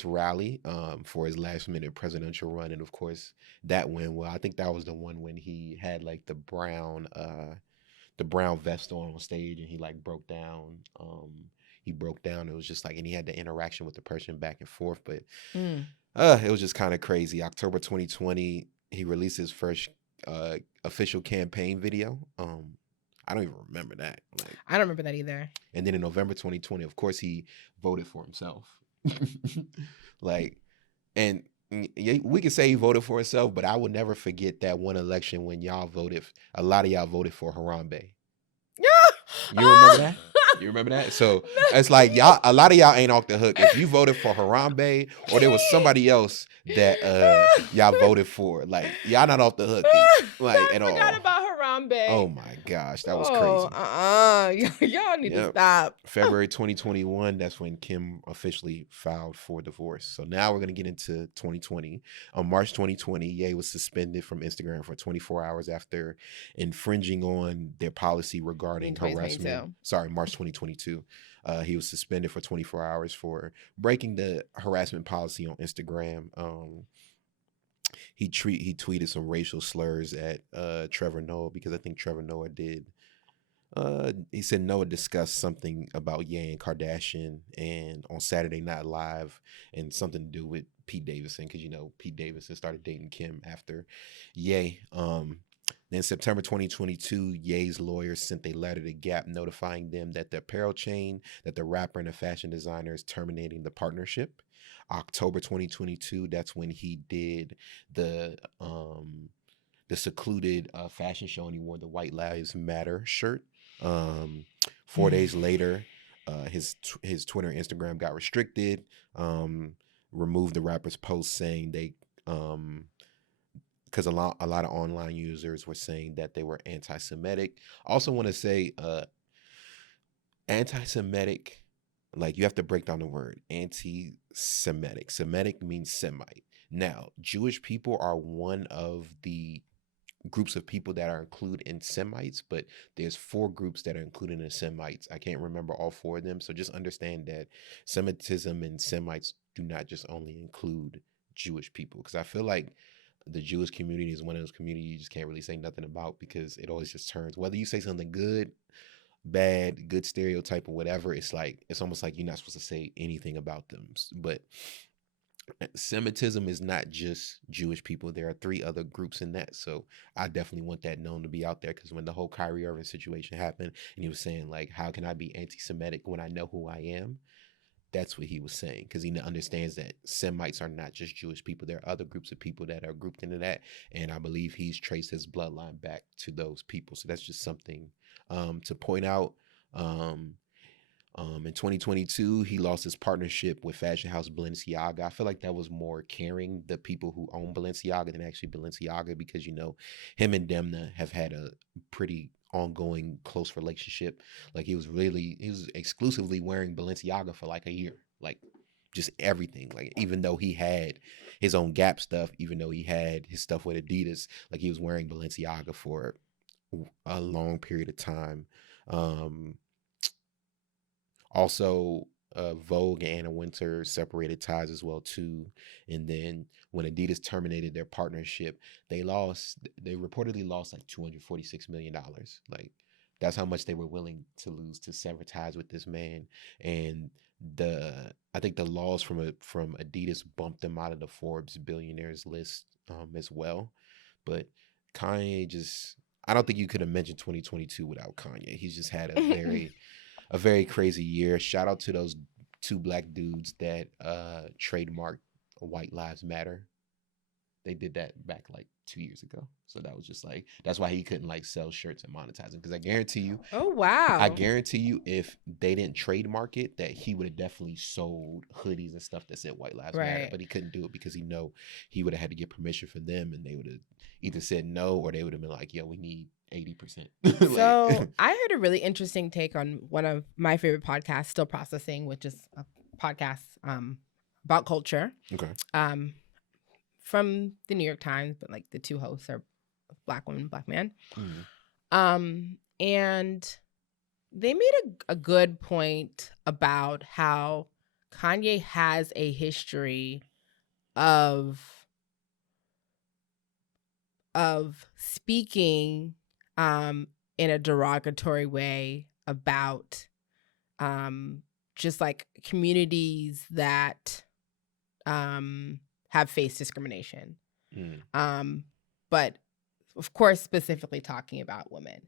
rally for his last minute presidential run, and of course that went well. I think that was the one when he had like the brown vest on stage, and he like broke down. It was just like, and he had the interaction with the person back and forth, but it was just kind of crazy. October 2020, he released his first official campaign video. I don't even remember that. Like, I don't remember that either. And then in November 2020, of course, he voted for himself. Like, and we could say he voted for himself, but I will never forget that one election when a lot of y'all voted for Harambe. You remember that? You remember that? So it's like a lot of y'all ain't off the hook. If you voted for Harambe, or there was somebody else that y'all voted for, like, y'all not off the hook, like, at all. I forgot about Harambe. Oh my gosh, that was crazy. Y'all need to stop. February 2021, that's when Kim officially filed for divorce. So now we're gonna get into 2020. On March 2020, Ye was suspended from Instagram for 24 hours after infringing on their policy regarding harassment. Sorry, March 2022. He was suspended for 24 hours for breaking the harassment policy on Instagram. He tweeted some racial slurs at Trevor Noah, because I think Trevor Noah did. He said Noah discussed something about Ye and Kardashian and on Saturday Night Live, and something to do with Pete Davidson, because Pete Davidson started dating Kim after Ye. Then September 2022, Ye's lawyers sent a letter to Gap notifying them that the apparel chain that the rapper and the fashion designer is terminating the partnership. October 2022, that's when he did the secluded fashion show, and he wore the White Lives Matter shirt. 4 days later, his Twitter and Instagram got restricted. Removed the rapper's post saying they because a lot of online users were saying that they were anti-Semitic. Also want to say anti-Semitic, like, you have to break down the word anti-Semitic. Semitic means Semite. Now, Jewish people are one of the groups of people that are included in Semites, but there's 4 groups that are included in Semites. I can't remember all 4 of them. So just understand that Semitism and Semites do not just only include Jewish people. Because I feel like the Jewish community is one of those communities you just can't really say nothing about, because it always just turns, whether you say something good, bad, good stereotype or whatever, it's like, it's almost like you're not supposed to say anything about them. But Semitism is not just Jewish people. There are 3 other groups in that. So I definitely want that known to be out there, because when the whole Kyrie Irving situation happened and he was saying, like, how can I be anti-Semitic when I know who I am? That's what he was saying, because he understands that Semites are not just Jewish people. There are other groups of people that are grouped into that. And I believe he's traced his bloodline back to those people. So that's just something to point out. In 2022, he lost his partnership with fashion house Balenciaga. I feel like that was more caring the people who own Balenciaga than actually Balenciaga, because, you know, him and Demna have had a pretty ongoing close relationship. Like, he was exclusively wearing Balenciaga for like a year, like just everything. Like, even though he had his own Gap stuff, even though he had his stuff with Adidas, like, he was wearing Balenciaga for a long period of time. Also, Vogue and Anna Wintour separated ties as well too. And then when Adidas terminated their partnership, they reportedly lost like $246 million. Like, that's how much they were willing to lose to sever ties with this man. And I think the laws from Adidas bumped them out of the Forbes billionaires list as well. But Kanye I don't think you could have mentioned 2022 without Kanye. He's just had a very crazy year. Shout out to those 2 black dudes that trademarked White Lives Matter. They did that back like 2 years ago. So that was just like, that's why he couldn't like sell shirts and monetize them. Because I guarantee you, if they didn't trademark it, that he would have definitely sold hoodies and stuff that said White Lives Matter. But he couldn't do it because he would have had to get permission from them, and they would have either said no, or they would have been like, yo, we need 80%. So I heard a really interesting take on one of my favorite podcasts, Still Processing, which is a podcast about culture. Okay. From the New York Times, but like the 2 hosts are Black woman, Black man. Mm-hmm. And they made a good point about how Kanye has a history of speaking in a derogatory way about just like communities that have faced discrimination. But of course, specifically talking about women,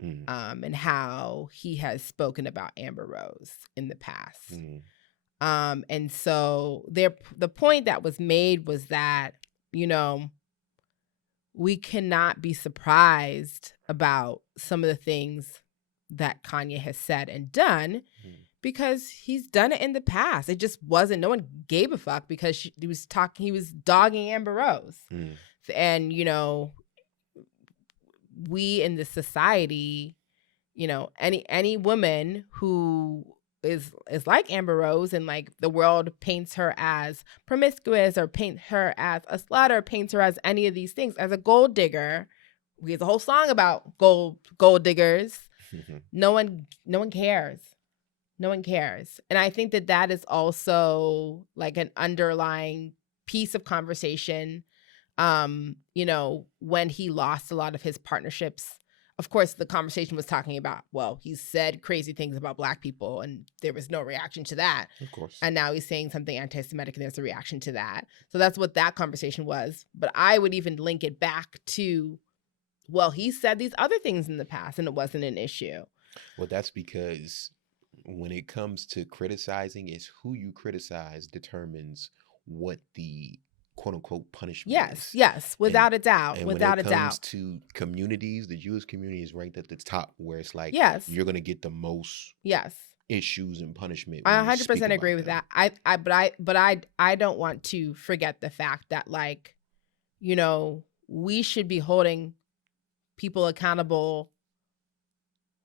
and how he has spoken about Amber Rose in the past. And so the point that was made was that, you know, we cannot be surprised about some of the things that Kanye has said and done, because he's done it in the past. It just wasn't, no one gave a fuck, because he was dogging Amber Rose. And, you know, we in this society, you know, any woman who is like Amber Rose, and like the world paints her as promiscuous, or paint her as a slut, or paints her as any of these things, as a gold digger. We have a whole song about gold diggers. No one cares. No one cares. And I think that is also like an underlying piece of conversation. You know, when he lost a lot of his partnerships, of course, the conversation was talking about, well, he said crazy things about Black people and there was no reaction to that. Of course. And now he's saying something anti-Semitic and there's a reaction to that. So that's what that conversation was. But I would even link it back to, well, he said these other things in the past and it wasn't an issue. Well, that's because when it comes to criticizing, it's who you criticize determines what the quote unquote punishment is. Yes, without a doubt. And without a doubt. When it comes to communities, the Jewish community is ranked at the top, where it's like, you're gonna get the most issues and punishment. I 100% agree with that. I don't want to forget the fact that, like, you know, we should be holding people accountable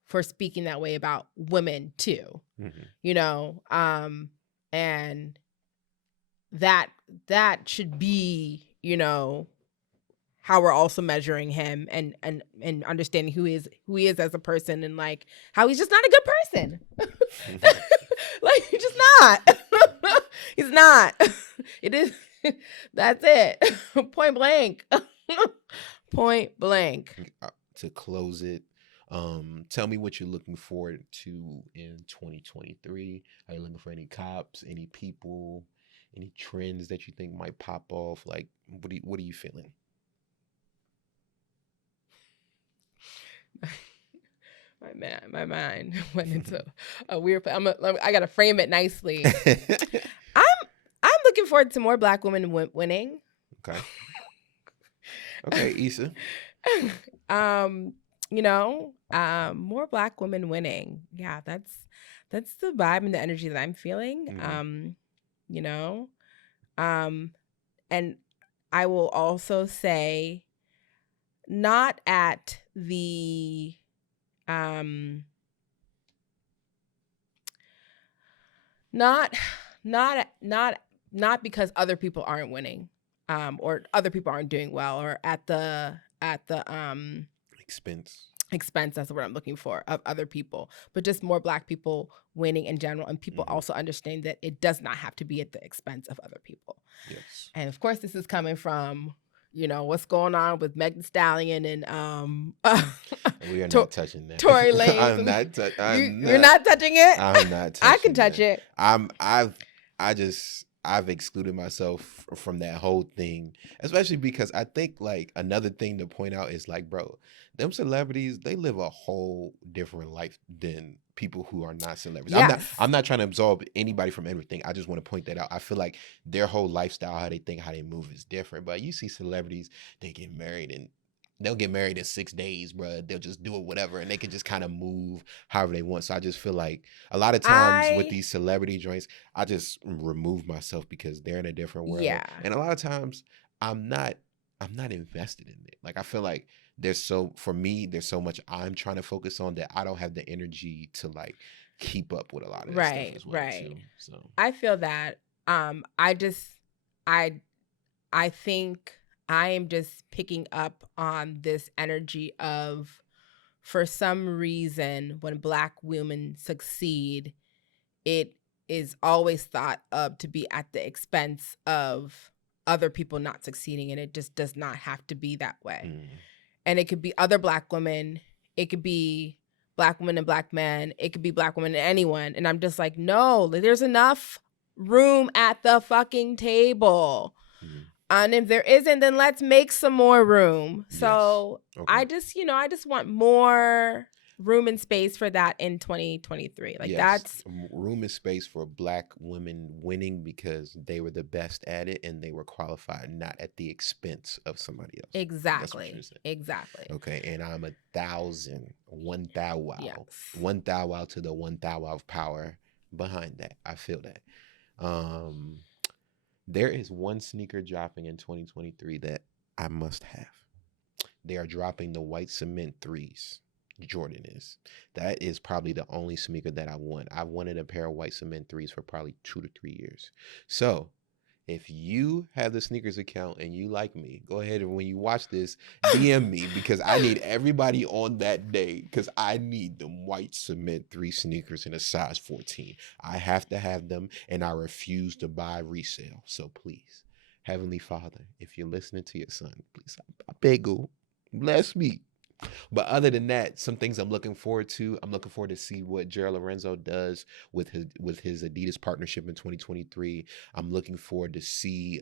for speaking that way about women too. You know, and that should be, you know, how we're also measuring him and understanding who he is as a person, and like how he's just not a good person. Like he's just not. He's not. It is. That's it. Point blank. Point blank. To close it, tell me what you're looking forward to in 2023. Are you looking for any cops, any people, any trends that you think might pop off? Like, what are you feeling? My mind went into a weird. I gotta frame it nicely. I'm looking forward to more Black women winning. Okay. Okay, Issa. More Black women winning. Yeah, that's the vibe and the energy that I'm feeling. And I will also say, not at the not because other people aren't winning, or other people aren't doing well, or at the expense, that's what I'm looking for, of other people, but just more Black people winning in general, and people also understand that it does not have to be at the expense of other people. Yes. And of course, this is coming from, what's going on with Meg Thee Stallion and we are not touching that. Tory Lanez. You're not touching it? I'm not touching I can touch it. I've excluded myself from that whole thing, especially because I think like another thing to point out is like, bro, them celebrities, they live a whole different life than people who are not celebrities. Yes. I'm not trying to absolve anybody from everything. I just want to point that out. I feel like their whole lifestyle, how they think, how they move is different. But you see celebrities, they get married and they'll get married in 6 days, bro. They'll just do it, whatever. And they can just kind of move however they want. So I just feel like a lot of times with these celebrity joints, I just remove myself because they're in a different world. Yeah. And a lot of times I'm not invested in it. Like I feel like there's so much I'm trying to focus on that I don't have the energy to like keep up with a lot of that stuff as well too. So I feel that. I think I am just picking up on this energy of, for some reason, when Black women succeed, it is always thought of to be at the expense of other people not succeeding, and it just does not have to be that way. And it could be other Black women, it could be Black women and Black men, it could be Black women and anyone, and I'm just like, no, there's enough room at the fucking table. And if there isn't, then let's make some more room. So yes. Okay. I just want more room and space for that in 2023. Like that's room and space for Black women winning because they were the best at it and they were qualified, not at the expense of somebody else. Exactly. Exactly. Okay. And I'm 1,000, 1 thou wow. Yes. 1 thou wow to the 1 thou wow of power behind that. I feel that. There is one sneaker dropping in 2023 that I must have. They are dropping the white cement 3s. Jordan is. That is probably the only sneaker that I want. I've wanted a pair of white cement 3s for probably 2 to 3 years. So if you have the sneakers account and you like me, go ahead and when you watch this, DM me because I need everybody on that day because I need them white cement 3 sneakers in a size 14. I have to have them and I refuse to buy resale. So please, Heavenly Father, if you're listening to your son, please, I beg you, bless me. But other than that, some things I'm looking forward to. I'm looking forward to see what Gerald Lorenzo does with his Adidas partnership in 2023. I'm looking forward to see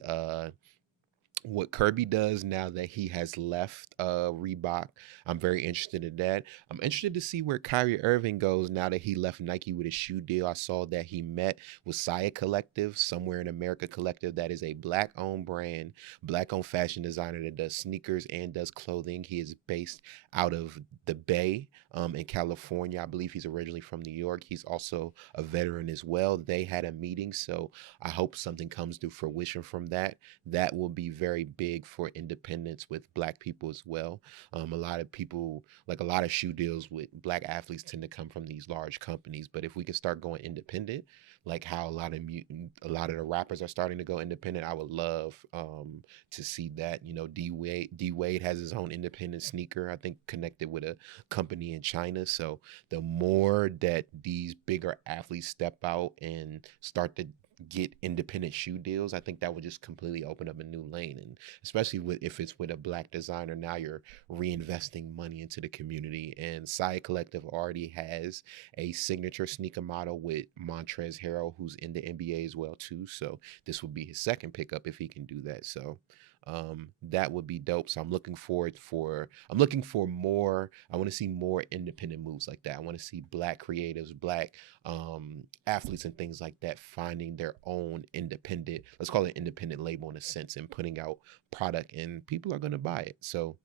what Kirby does now that he has left Reebok. I'm very interested in that. I'm interested to see where Kyrie Irving goes now that he left Nike with his shoe deal. I saw that he met with Saya Collective, Somewhere in America Collective. That is a Black-owned brand, Black-owned fashion designer that does sneakers and does clothing. He is based out of the Bay in California. I believe he's originally from New York. He's also a veteran as well. They had a meeting, so I hope something comes to fruition from that. That will be very big for independence with Black people as well. A lot of people, like a lot of shoe deals with Black athletes tend to come from these large companies, but if we can start going independent, like how a lot of the rappers are starting to go independent. I would love to see that. You know, D Wade has his own independent sneaker, I think, connected with a company in China. So the more that these bigger athletes step out and start to get independent shoe deals, I think that would just completely open up a new lane. And especially if it's with a black designer, now you're reinvesting money into the community. And Side Collective already has a signature sneaker model with Montrezl Harrell, who's in the NBA as well too. So this would be his second pickup if he can do that. So that would be dope. So I'm looking for more. I want to see more independent moves like that. I want to see black creatives, black athletes and things like that finding their own independent, let's call it independent label in a sense, and putting out product, and people are going to buy it. So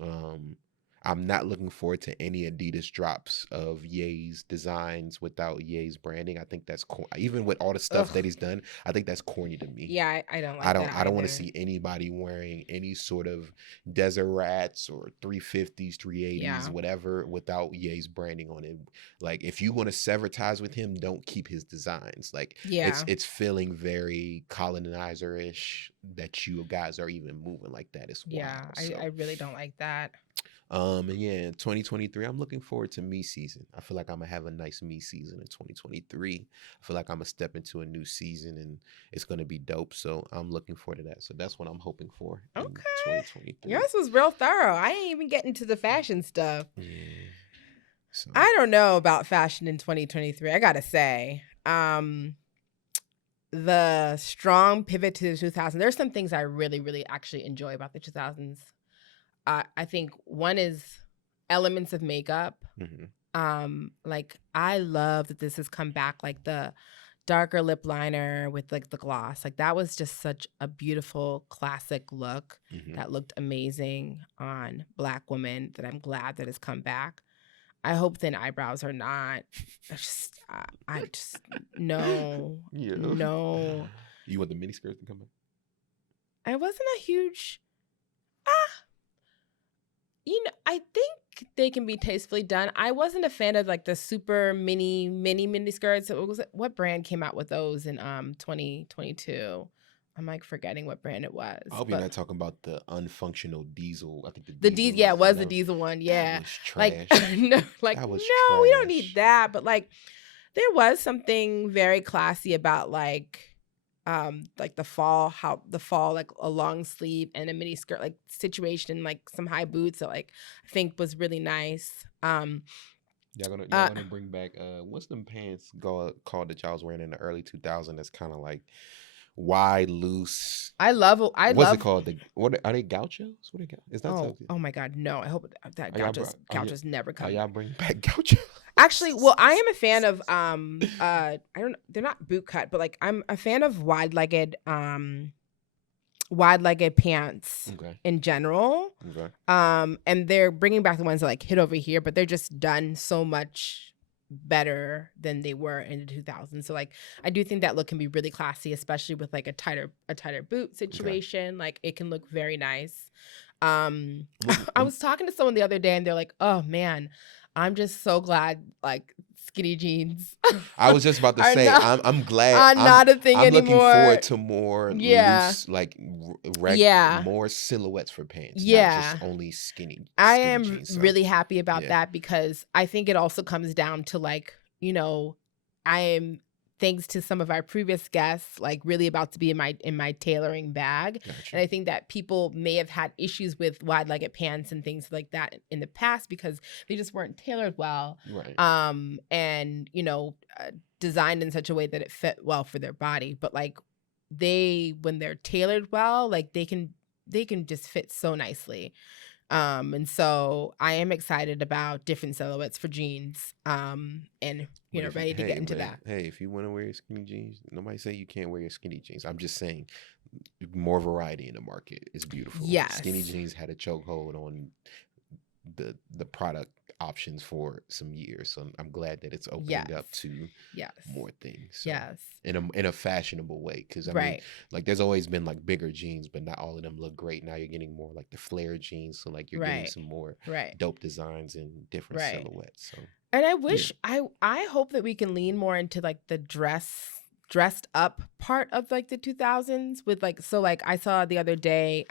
um I'm not looking forward to any Adidas drops of Ye's designs without Ye's branding. I think that's even with all the stuff that Ugh. he's done, I think that's corny to me. Yeah, I don't like that I don't want to either. see anybody wearing any sort of Desert Rats or 350s, 380s, Yeah. whatever, without Ye's branding on it. Like, if you want to sever ties with him, don't keep his designs. Like, Yeah. it's feeling very colonizer-ish that you guys are even moving like that. It's wild. Yeah, I So, really don't like that. and yeah, 2023, I'm looking forward to me season. I feel like I'm gonna have a nice me season in 2023. I feel like I'm gonna step into a new season and it's gonna be dope. So I'm looking forward to that. So that's what I'm hoping for in Okay. 2023. Yours was real thorough. I ain't even getting to the fashion stuff. Yeah. So I don't know about fashion in 2023. I gotta say, the strong pivot to the 2000s. There's some things I really, really actually enjoy about the 2000s. I think one is elements of makeup. Like I love that this has come back, like the darker lip liner with like the gloss. Like that was just such a beautiful classic look that looked amazing on Black women that I'm glad that has come back. I hope thin eyebrows are not. I just no. yeah. No. You want the mini skirts to come back? I wasn't a huge I think they can be tastefully done. I wasn't a fan of like the super mini skirts. What brand came out with those in 2022? I'm like forgetting what brand it was. I hope you're not talking about the unfunctional diesel. I think the diesel. Yeah, it was the diesel one. Yeah, that was trash. Like no, like that was no, trash. we don't need that. But like, there was something very classy about like the fall, like a long sleeve and a mini skirt like situation, like some high boots that like I think was really nice. Y'all gonna bring back what's them pants called that y'all was wearing in the early 2000s? That's kind of like wide, loose. What's it called? What are they, gauchos? What are they? Is that oh my god, no! I hope that gauchos never come. Y'all bring back gauchos? Actually, well, I am a fan of I don't. They're not boot cut, but like I'm a fan of wide-legged pants in general. And they're bringing back the ones that like hit over here, but they're just done so much better than they were in the 2000s. So like I do think that look can be really classy, especially with like a tighter boot situation. Like it can look very nice. I was talking to someone the other day and they're like, oh man, I'm just so glad like skinny jeans. I was just about to say, I'm glad I'm not a thing anymore. I'm looking forward to more loose, like more silhouettes for pants. Not just only skinny. I am jeans, really happy about that because I think it also comes down to like, I am, thanks to some of our previous guests, like really about to be in my tailoring bag. Gotcha. And I think that people may have had issues with wide-legged pants and things like that in the past because they just weren't tailored well. Right. And designed in such a way that it fit well for their body. But like when they're tailored well, like they can just fit so nicely. And so I am excited about different silhouettes for jeans. And ready to get into that. Hey, if you want to wear your skinny jeans, nobody say you can't wear your skinny jeans. I'm just saying more variety in the market is beautiful. Yes. Skinny jeans had a chokehold on the product options for some years. So I'm glad that it's opening up to more things. So, in a fashionable way. Because I mean, like there's always been like bigger jeans, but not all of them look great. Now you're getting more like the flare jeans. So like you're getting some more dope designs and different silhouettes. So And I Yeah. wish I hope that we can lean more into like the dressed up part of like the 2000s with like, so like I saw the other day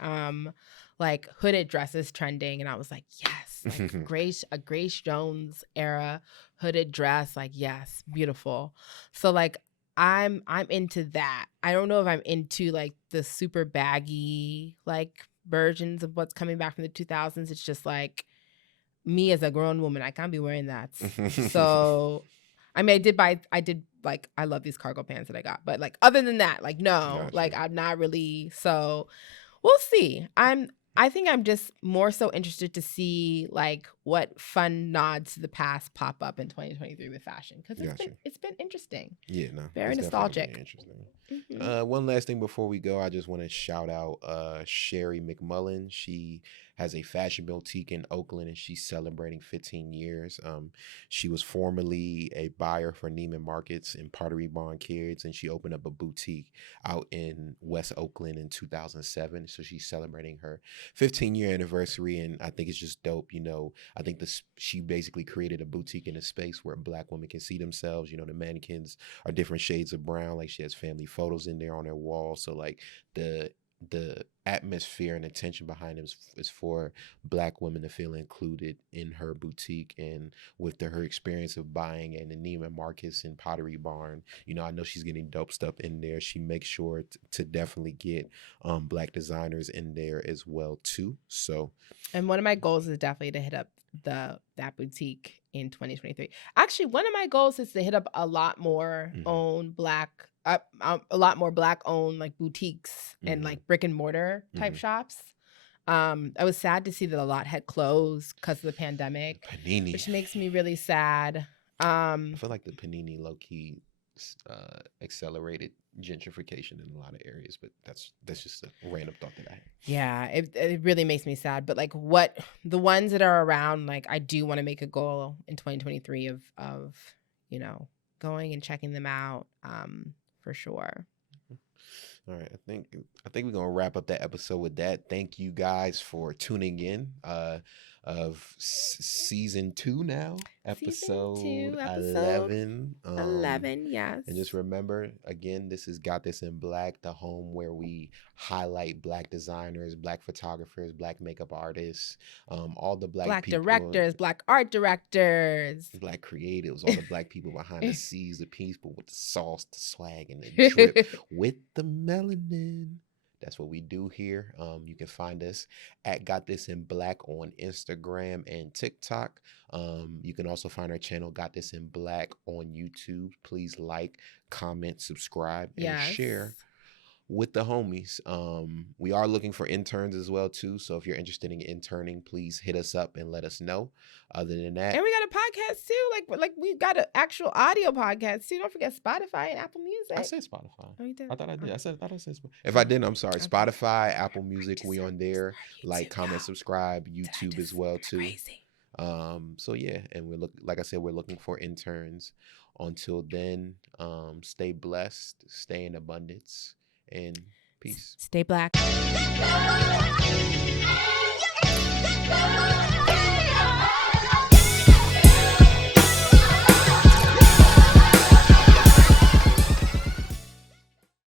like hooded dresses trending, and I was like, yes, like Grace Jones era hooded dress, like yes, beautiful. So like I'm into that. I don't know if I'm into like the super baggy like versions of what's coming back from the 2000s. It's just like me as a grown woman, I can't be wearing that. So, I mean, I did like, I love these cargo pants that I got, but like, other than that, like, no, like, Gotcha. I'm not really. So, we'll see. I think I'm just more so interested to see like what fun nods to the past pop up in 2023 with fashion, because Gotcha. it's been interesting, Yeah, no, very it's definitely gonna be nostalgic. interesting. Hmm. One last thing before we go, I just want to shout out Sherry McMullen. She has a fashion boutique in Oakland, and she's celebrating 15 years. She was formerly a buyer for Neiman Marcus and Pottery Barn Kids, and she opened up a boutique out in West Oakland in 2007. So she's celebrating her 15-year anniversary, and I think it's just dope. I think this she basically created a boutique in a space where Black women can see themselves. The mannequins are different shades of brown. Like she has family photos in there on her wall. So like the atmosphere and attention behind them is for Black women to feel included in her boutique. And with her experience of buying in the Neiman Marcus and Pottery Barn, I know she's getting dope stuff in there. She makes sure to definitely get Black designers in there as well too. So And one of my goals is definitely to hit up that boutique in 2023. Actually, one of my goals is to hit up a lot more a lot more Black owned like boutiques and like brick and mortar type shops. I was sad to see that a lot had closed because of the pandemic, Panini, which makes me really sad. I feel like the Panini low key accelerated gentrification in a lot of areas, but that's just a random thought that I had. Yeah, it really makes me sad. But like the ones that are around, like I do want to make a goal in 2023 of going and checking them out for sure. All right, I think we're gonna wrap up that episode with that. Thank you guys for tuning in. Of season 2 now, Season episode 2, episode 11. 11, yes. And just remember, again, this is Got This in Black, the home where we highlight Black designers, Black photographers, Black makeup artists, all the Black people, directors, Black art directors. Black creatives, all the Black people behind the scenes, the people with the sauce, the swag, and the drip with the melanin. That's what we do here. You can find us at Got This in Black on Instagram and TikTok. You can also find our channel Got This in Black on YouTube. Please like, comment, subscribe, and share with the homies. We are looking for interns as well too. So if you're interested in interning, please hit us up and let us know. Other than that, and we got a podcast too. Like we got an actual audio podcast too. Don't forget Spotify and Apple Music. I said Spotify. Oh, you did? I thought I did. Okay. I thought I said Spotify. If I didn't, I'm sorry. Spotify, Apple Music, we on there. Like, comment, subscribe. YouTube as well too. Crazy. So yeah, and like I said, we're looking for interns. Until then, stay blessed, stay in abundance, and peace. Stay Black.